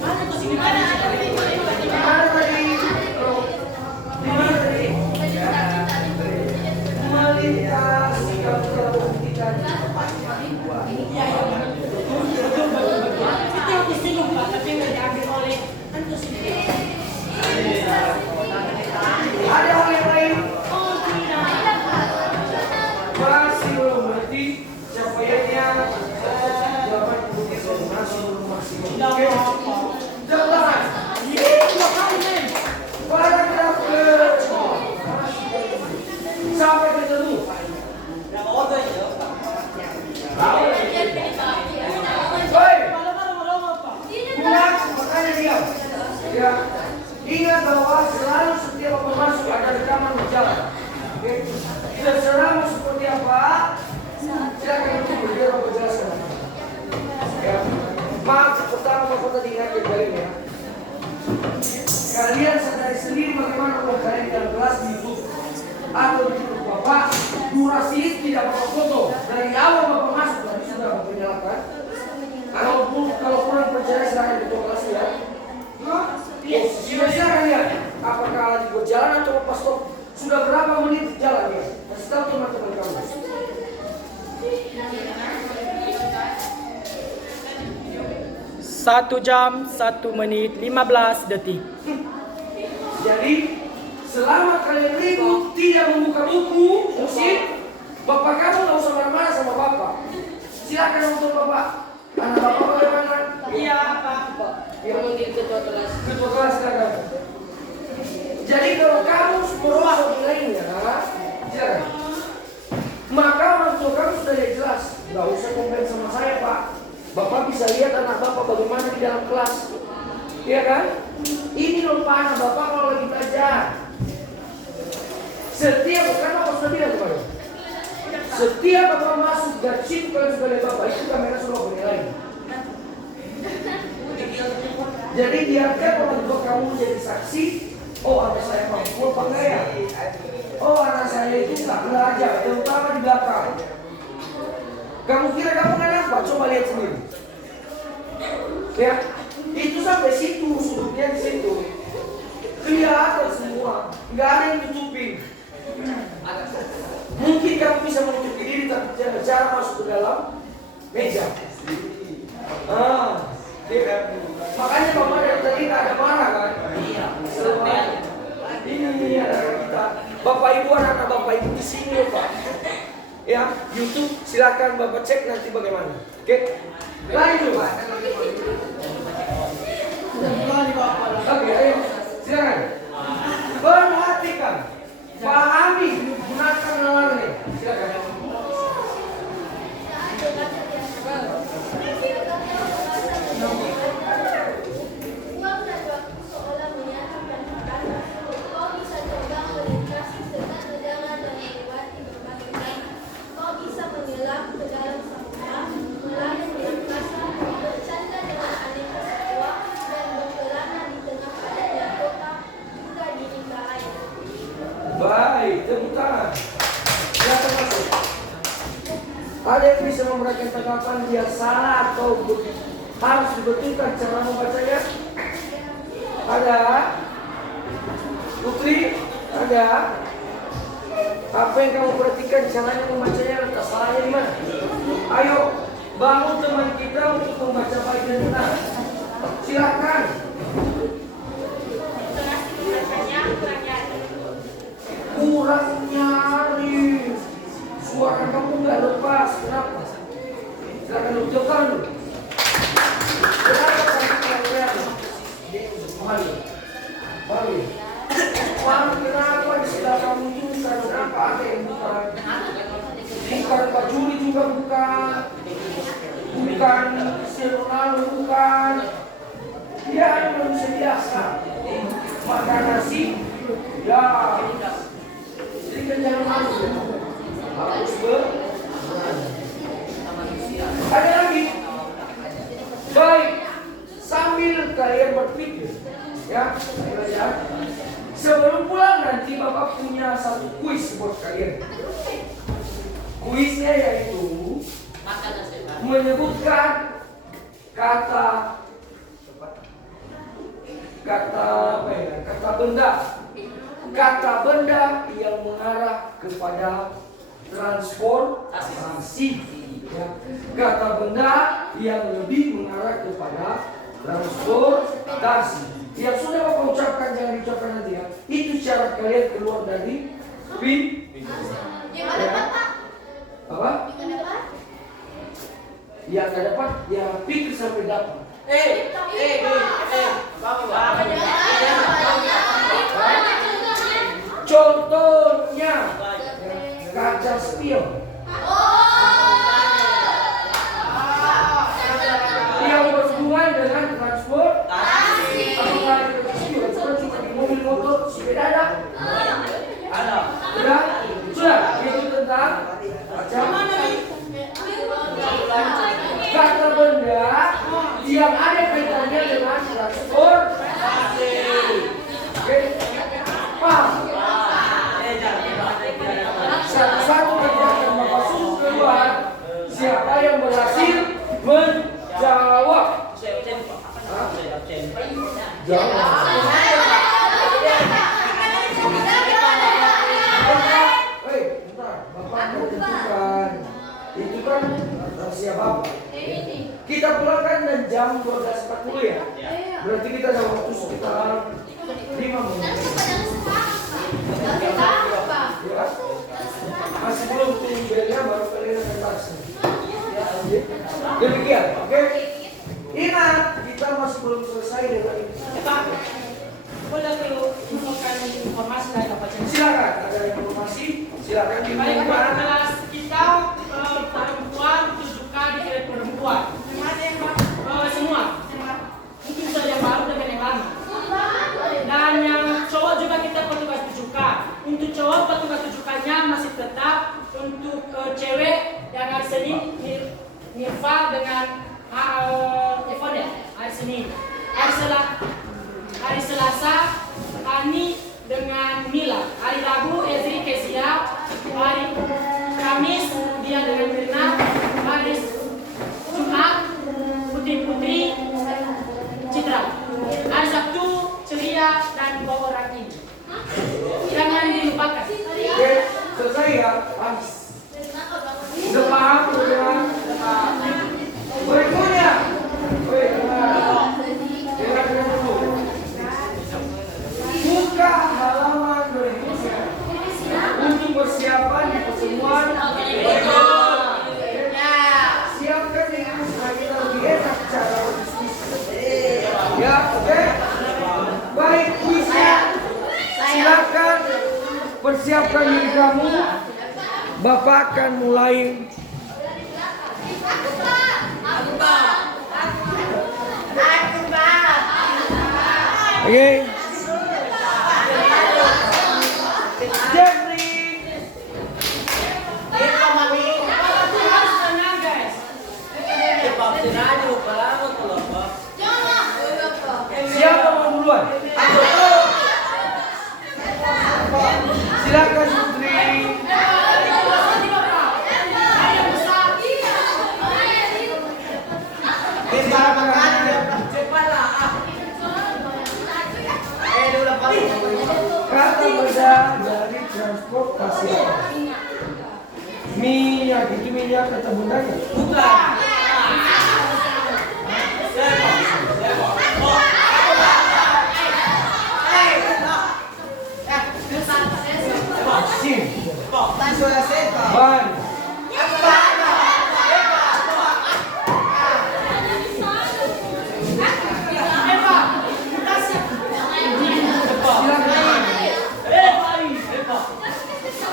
Melintasi kamu telah membuktikan. Itu aku singgung Pak, tapi nggak diambil oleh antus. Ada hal yang lain? Oh tidak. Masih belum berarti capaiannya jawaban keputusan masih belum maksimal. Oke? Jalan. Paragraf kedua. Sampai ketemu. Hoi, pulang, makanya diam. Ya, ingat bahwa selalu setiap masuk ada rekaman berjalan. Oke? Terserah mau seperti apa, silakan untuk berdiri berjelaskan. Ya, maaf pertama bapak tadi ingatkan kalian ya. Kalian sadari sendiri bagaimana kalau kalian dalam kelas di YouTube atau di YouTube bapak, durasi tidak bapak foto dari awal bapak masuk tadi sudah bapak nyalakan. Kalau kurang percaya silahkan di kelas ya. Silakan ya. Apakah lagi berjalan atau pas stop? Sudah berapa menit jalan ya? Kasih tahu teman-teman kamu. 1 jam 1 menit 15 detik. Jadi selama kalian ribut tidak membuka buku musik, bapak kamu nggak usah marah-marah sama bapak. Silakan untuk bapak. Anak bapak bagaimana? Iya Pak. Yang mungkin ketua kelas. Ketua kelas silakan. Jadi kalau kamu merosot nilainya, silakan. Maka orang tua kamu sudah jelas, nggak usah komplain sama saya Pak. Bapak bisa lihat anak bapak bagaimana di dalam kelas, iya kan? Ini loh Pak, anak bapak kalau lagi belajar. Setiap bukan apa sudah bilang kemarin. Setiap Bapak masuk dan situ kalian sudah lihat Bapak, itu kamera sudah menilai. Jadi biarkan orang tua kamu jadi saksi. Oh, anak saya mampu apa enggak ya? Oh, anak saya itu tak belajar, terutama di belakang. Kamu kira kamu nggak nampak? Coba lihat sendiri. Ya, itu sampai situ, sudutnya di situ. Kelihatan semua, nggak ada yang tutupin. Mungkin kamu bisa menutupi diri, tapi cara masuk ke dalam meja. Makanya Bapak dari tadi nggak ada marah kan? Iya. Ini ada kita. Bapak Ibu, anak-anak Bapak Ibu di sini loh Pak. Ya, YouTube silakan Bapak cek nanti bagaimana. Oke? Lanjut. Oke, ayo silakan. Perhatikan, pahami, gunakan nalarnya. Silakan. Uang dan waktu seolah menyatukan kita. Kau bisa coba melintasi dengan tegangan dan melewati berbagai jalan. Kau bisa menyelam ke dalam samudra, melayang di angkasa, bercanda dengan aneka satwa, dan berkelana di tengah padanya kota, juga di rimba air. Baik, tepuk tangan. Silakan masuk. Ada yang bisa memberikan tanggapan dia salah atau harus dibetulkan cara membacanya? Ada? Putri? Ada? Apa yang kamu perhatikan caranya membacanya? Letak salahnya di mana? Ayo, bangun teman kita untuk membaca baik dan benar. Silakan. Kurang nyari. Suara kamu nggak lepas. Kenapa? Silakan ucapkan dulu. Kenapa kamu kalian? Mari. Kenapa di sebelah kamu itu kenapa ada yang bukan? Bukan Pak Juli juga bukan. Bukan Cristiano Ronaldo bukan. Dia manusia biasa. Makan nasi. Ya. Jadi kan jangan malu. Harus ada lagi. Baik. Sambil kalian berpikir, ya, sebelum pulang nanti Bapak punya satu kuis buat kalian. Kuisnya yaitu menyebutkan kata benda yang mengarah kepada transportasi. Ya. Kata benda yang lebih mengarah kepada transportasi. Yang sudah Bapak ucapkan jangan diucapkan nanti ya. Itu cara kalian keluar dari pin. Yang ada Bapak? Apa? Yang dapat? Yang nggak dapat, ya pikir sampai dapat. Contohnya kaca spion. Yang berhubungan dengan transportasi. Apakah kaca spion? Cuma di mobil motor, sepeda ada? Sudah? Sudah? Itu tentang kaca. Kata benda yang ada kaitannya dengan transportasi. Oke? Paham? Satu-satu kita akan Bapak suruh keluar. Siapa yang berhasil menjawab? Jangan. Hei, bentar. Bapak mau tentukan. Itu kan rahasia Bapak. Kita pulangkan dan jam 12.40 ya. Berarti kita ada waktu sekitar 5 menit. Ya. Masih belum turun belnya baru kalian akan bahas. Demikian, oke? Ingat, kita masih belum selesai dengan ini. Boleh perlu infokan informasi dari Bapak Cendri? Silakan, ada informasi. Silakan Baik, dimulai. Pak, kelas kita perempuan tujukan di kelas perempuan. Semua. Mungkin saja yang baru dengan yang lama. Dan yang cowok juga kita petugas tujukan. Untuk cowok petugas Hari Selasa Hani dengan Mila. Hari Rabu Ezri Kesia. Hari Kamis dia dengan Mirna. Hari Jumat Putri Citra. Hari Sabtu Ceria dan Bobo Rakim. Jangan dilupakan. Oke, selesai ya? Habis. Udah paham ya? Berikutnya. Buka halaman berikutnya untuk persiapan di pertemuan. Siapkan ini supaya kita lebih enak cara berdiskusi. Ya, oke. Baik, kuisnya. Silakan persiapkan diri kamu. Bapak akan mulai. Oke. Jeffrey. Siapa mau duluan? Silakan Putri. Kata benda dari transportasi. Minyak itu minyak kata bendanya? Bukan. Vaksin. Ban.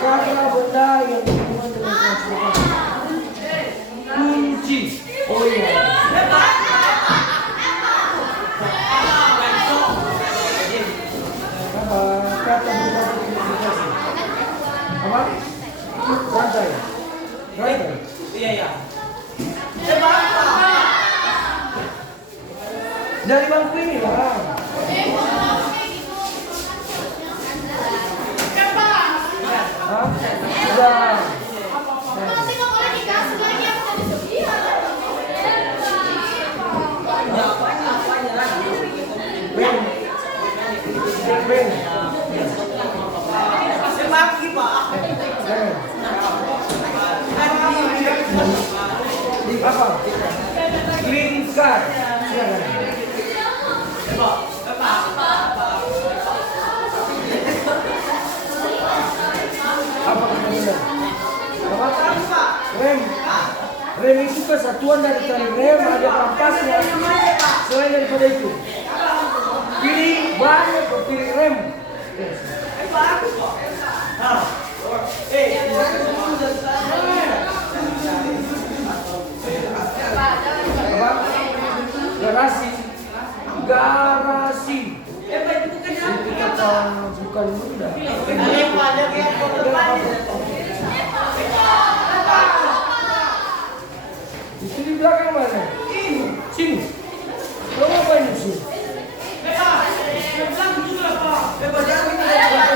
Kata benda yang berhubungan dengan transportasi. Kunci. Oh iya. Kata benda transportasi. Apa? Rantai. Rantai. Iya. Dari bangku ini lah. Sudah. Apa? Green card. Apa kemudian? Apa? Rem itu kesatuan dari tali rem, ada kampasnya. Selain daripada itu, pilih banyak pilih rem. Garasi. Itu kata bukan mudah. Itu di belakang mana? Sini. Lo ngapain di sini?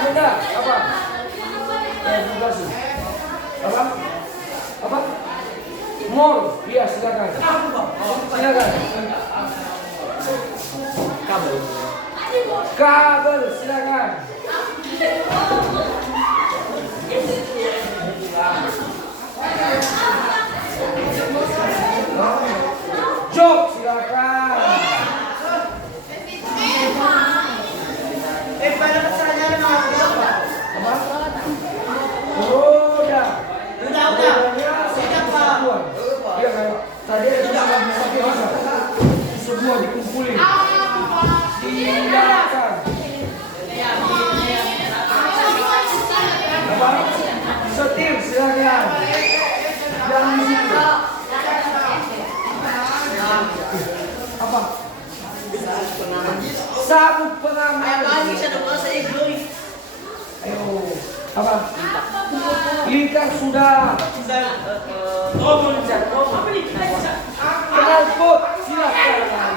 Benda apa? Apa? Apa? Mall. Iya, silakan. Silakan. Kabel, silakan. Jok, silakan. Roda. Iya kan? Tadi ada semua dikumpulin. Silakan. Apa? Setir, silakan. Jangan di situ. Apa? Sabuk pengaman. Ayo. Apa? Lingkar sudah. Knalpot, silakan.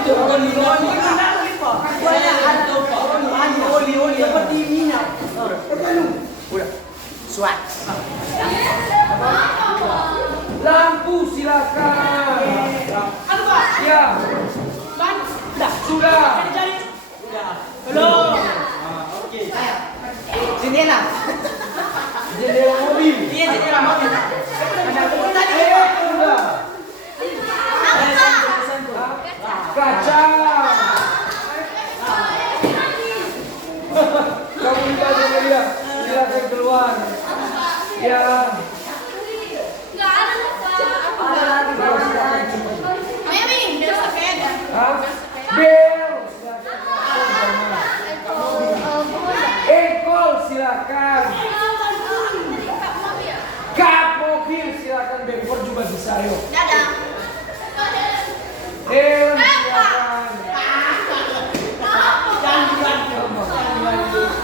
itu orang ini banyak ada oli seperti minyak. Udah. Suat. Lampu silakan. Anu Pak, Ya, ban, sudah. cari. Belum. Oke. Jendela. Jendela mobil. Iya jendela mobil. Sudah. Kaca. Kamu juga jangan lihat. Silakan keluar. Ya. Nggak ada Pak. Memi, udah sepeda. Hah? Bel. Ekol silakan. Kap mobil silakan. Bemper juga bisa yo. Dadah. Helm silakan.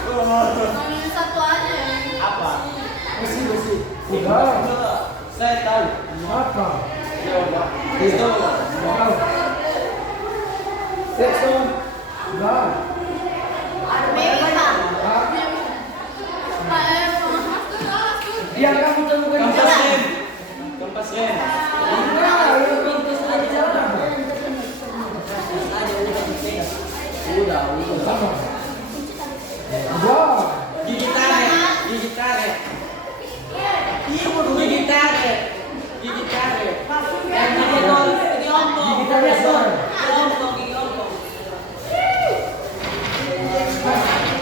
Ngomongin satu aja ya. Besi. Udah. Saya tahu. Apa? Itu. Jackson. Udah. Memi, Pak. Hah? Pak, Yang kamu temukan di jalan. Kompas rem. Enggak, yang pintas di jalan. Udah. Sama. Udah. Gigi tarik. Gigi tarik. Gigi tarik. Gigi tarik. Yang ini ngomong. Kita lihat.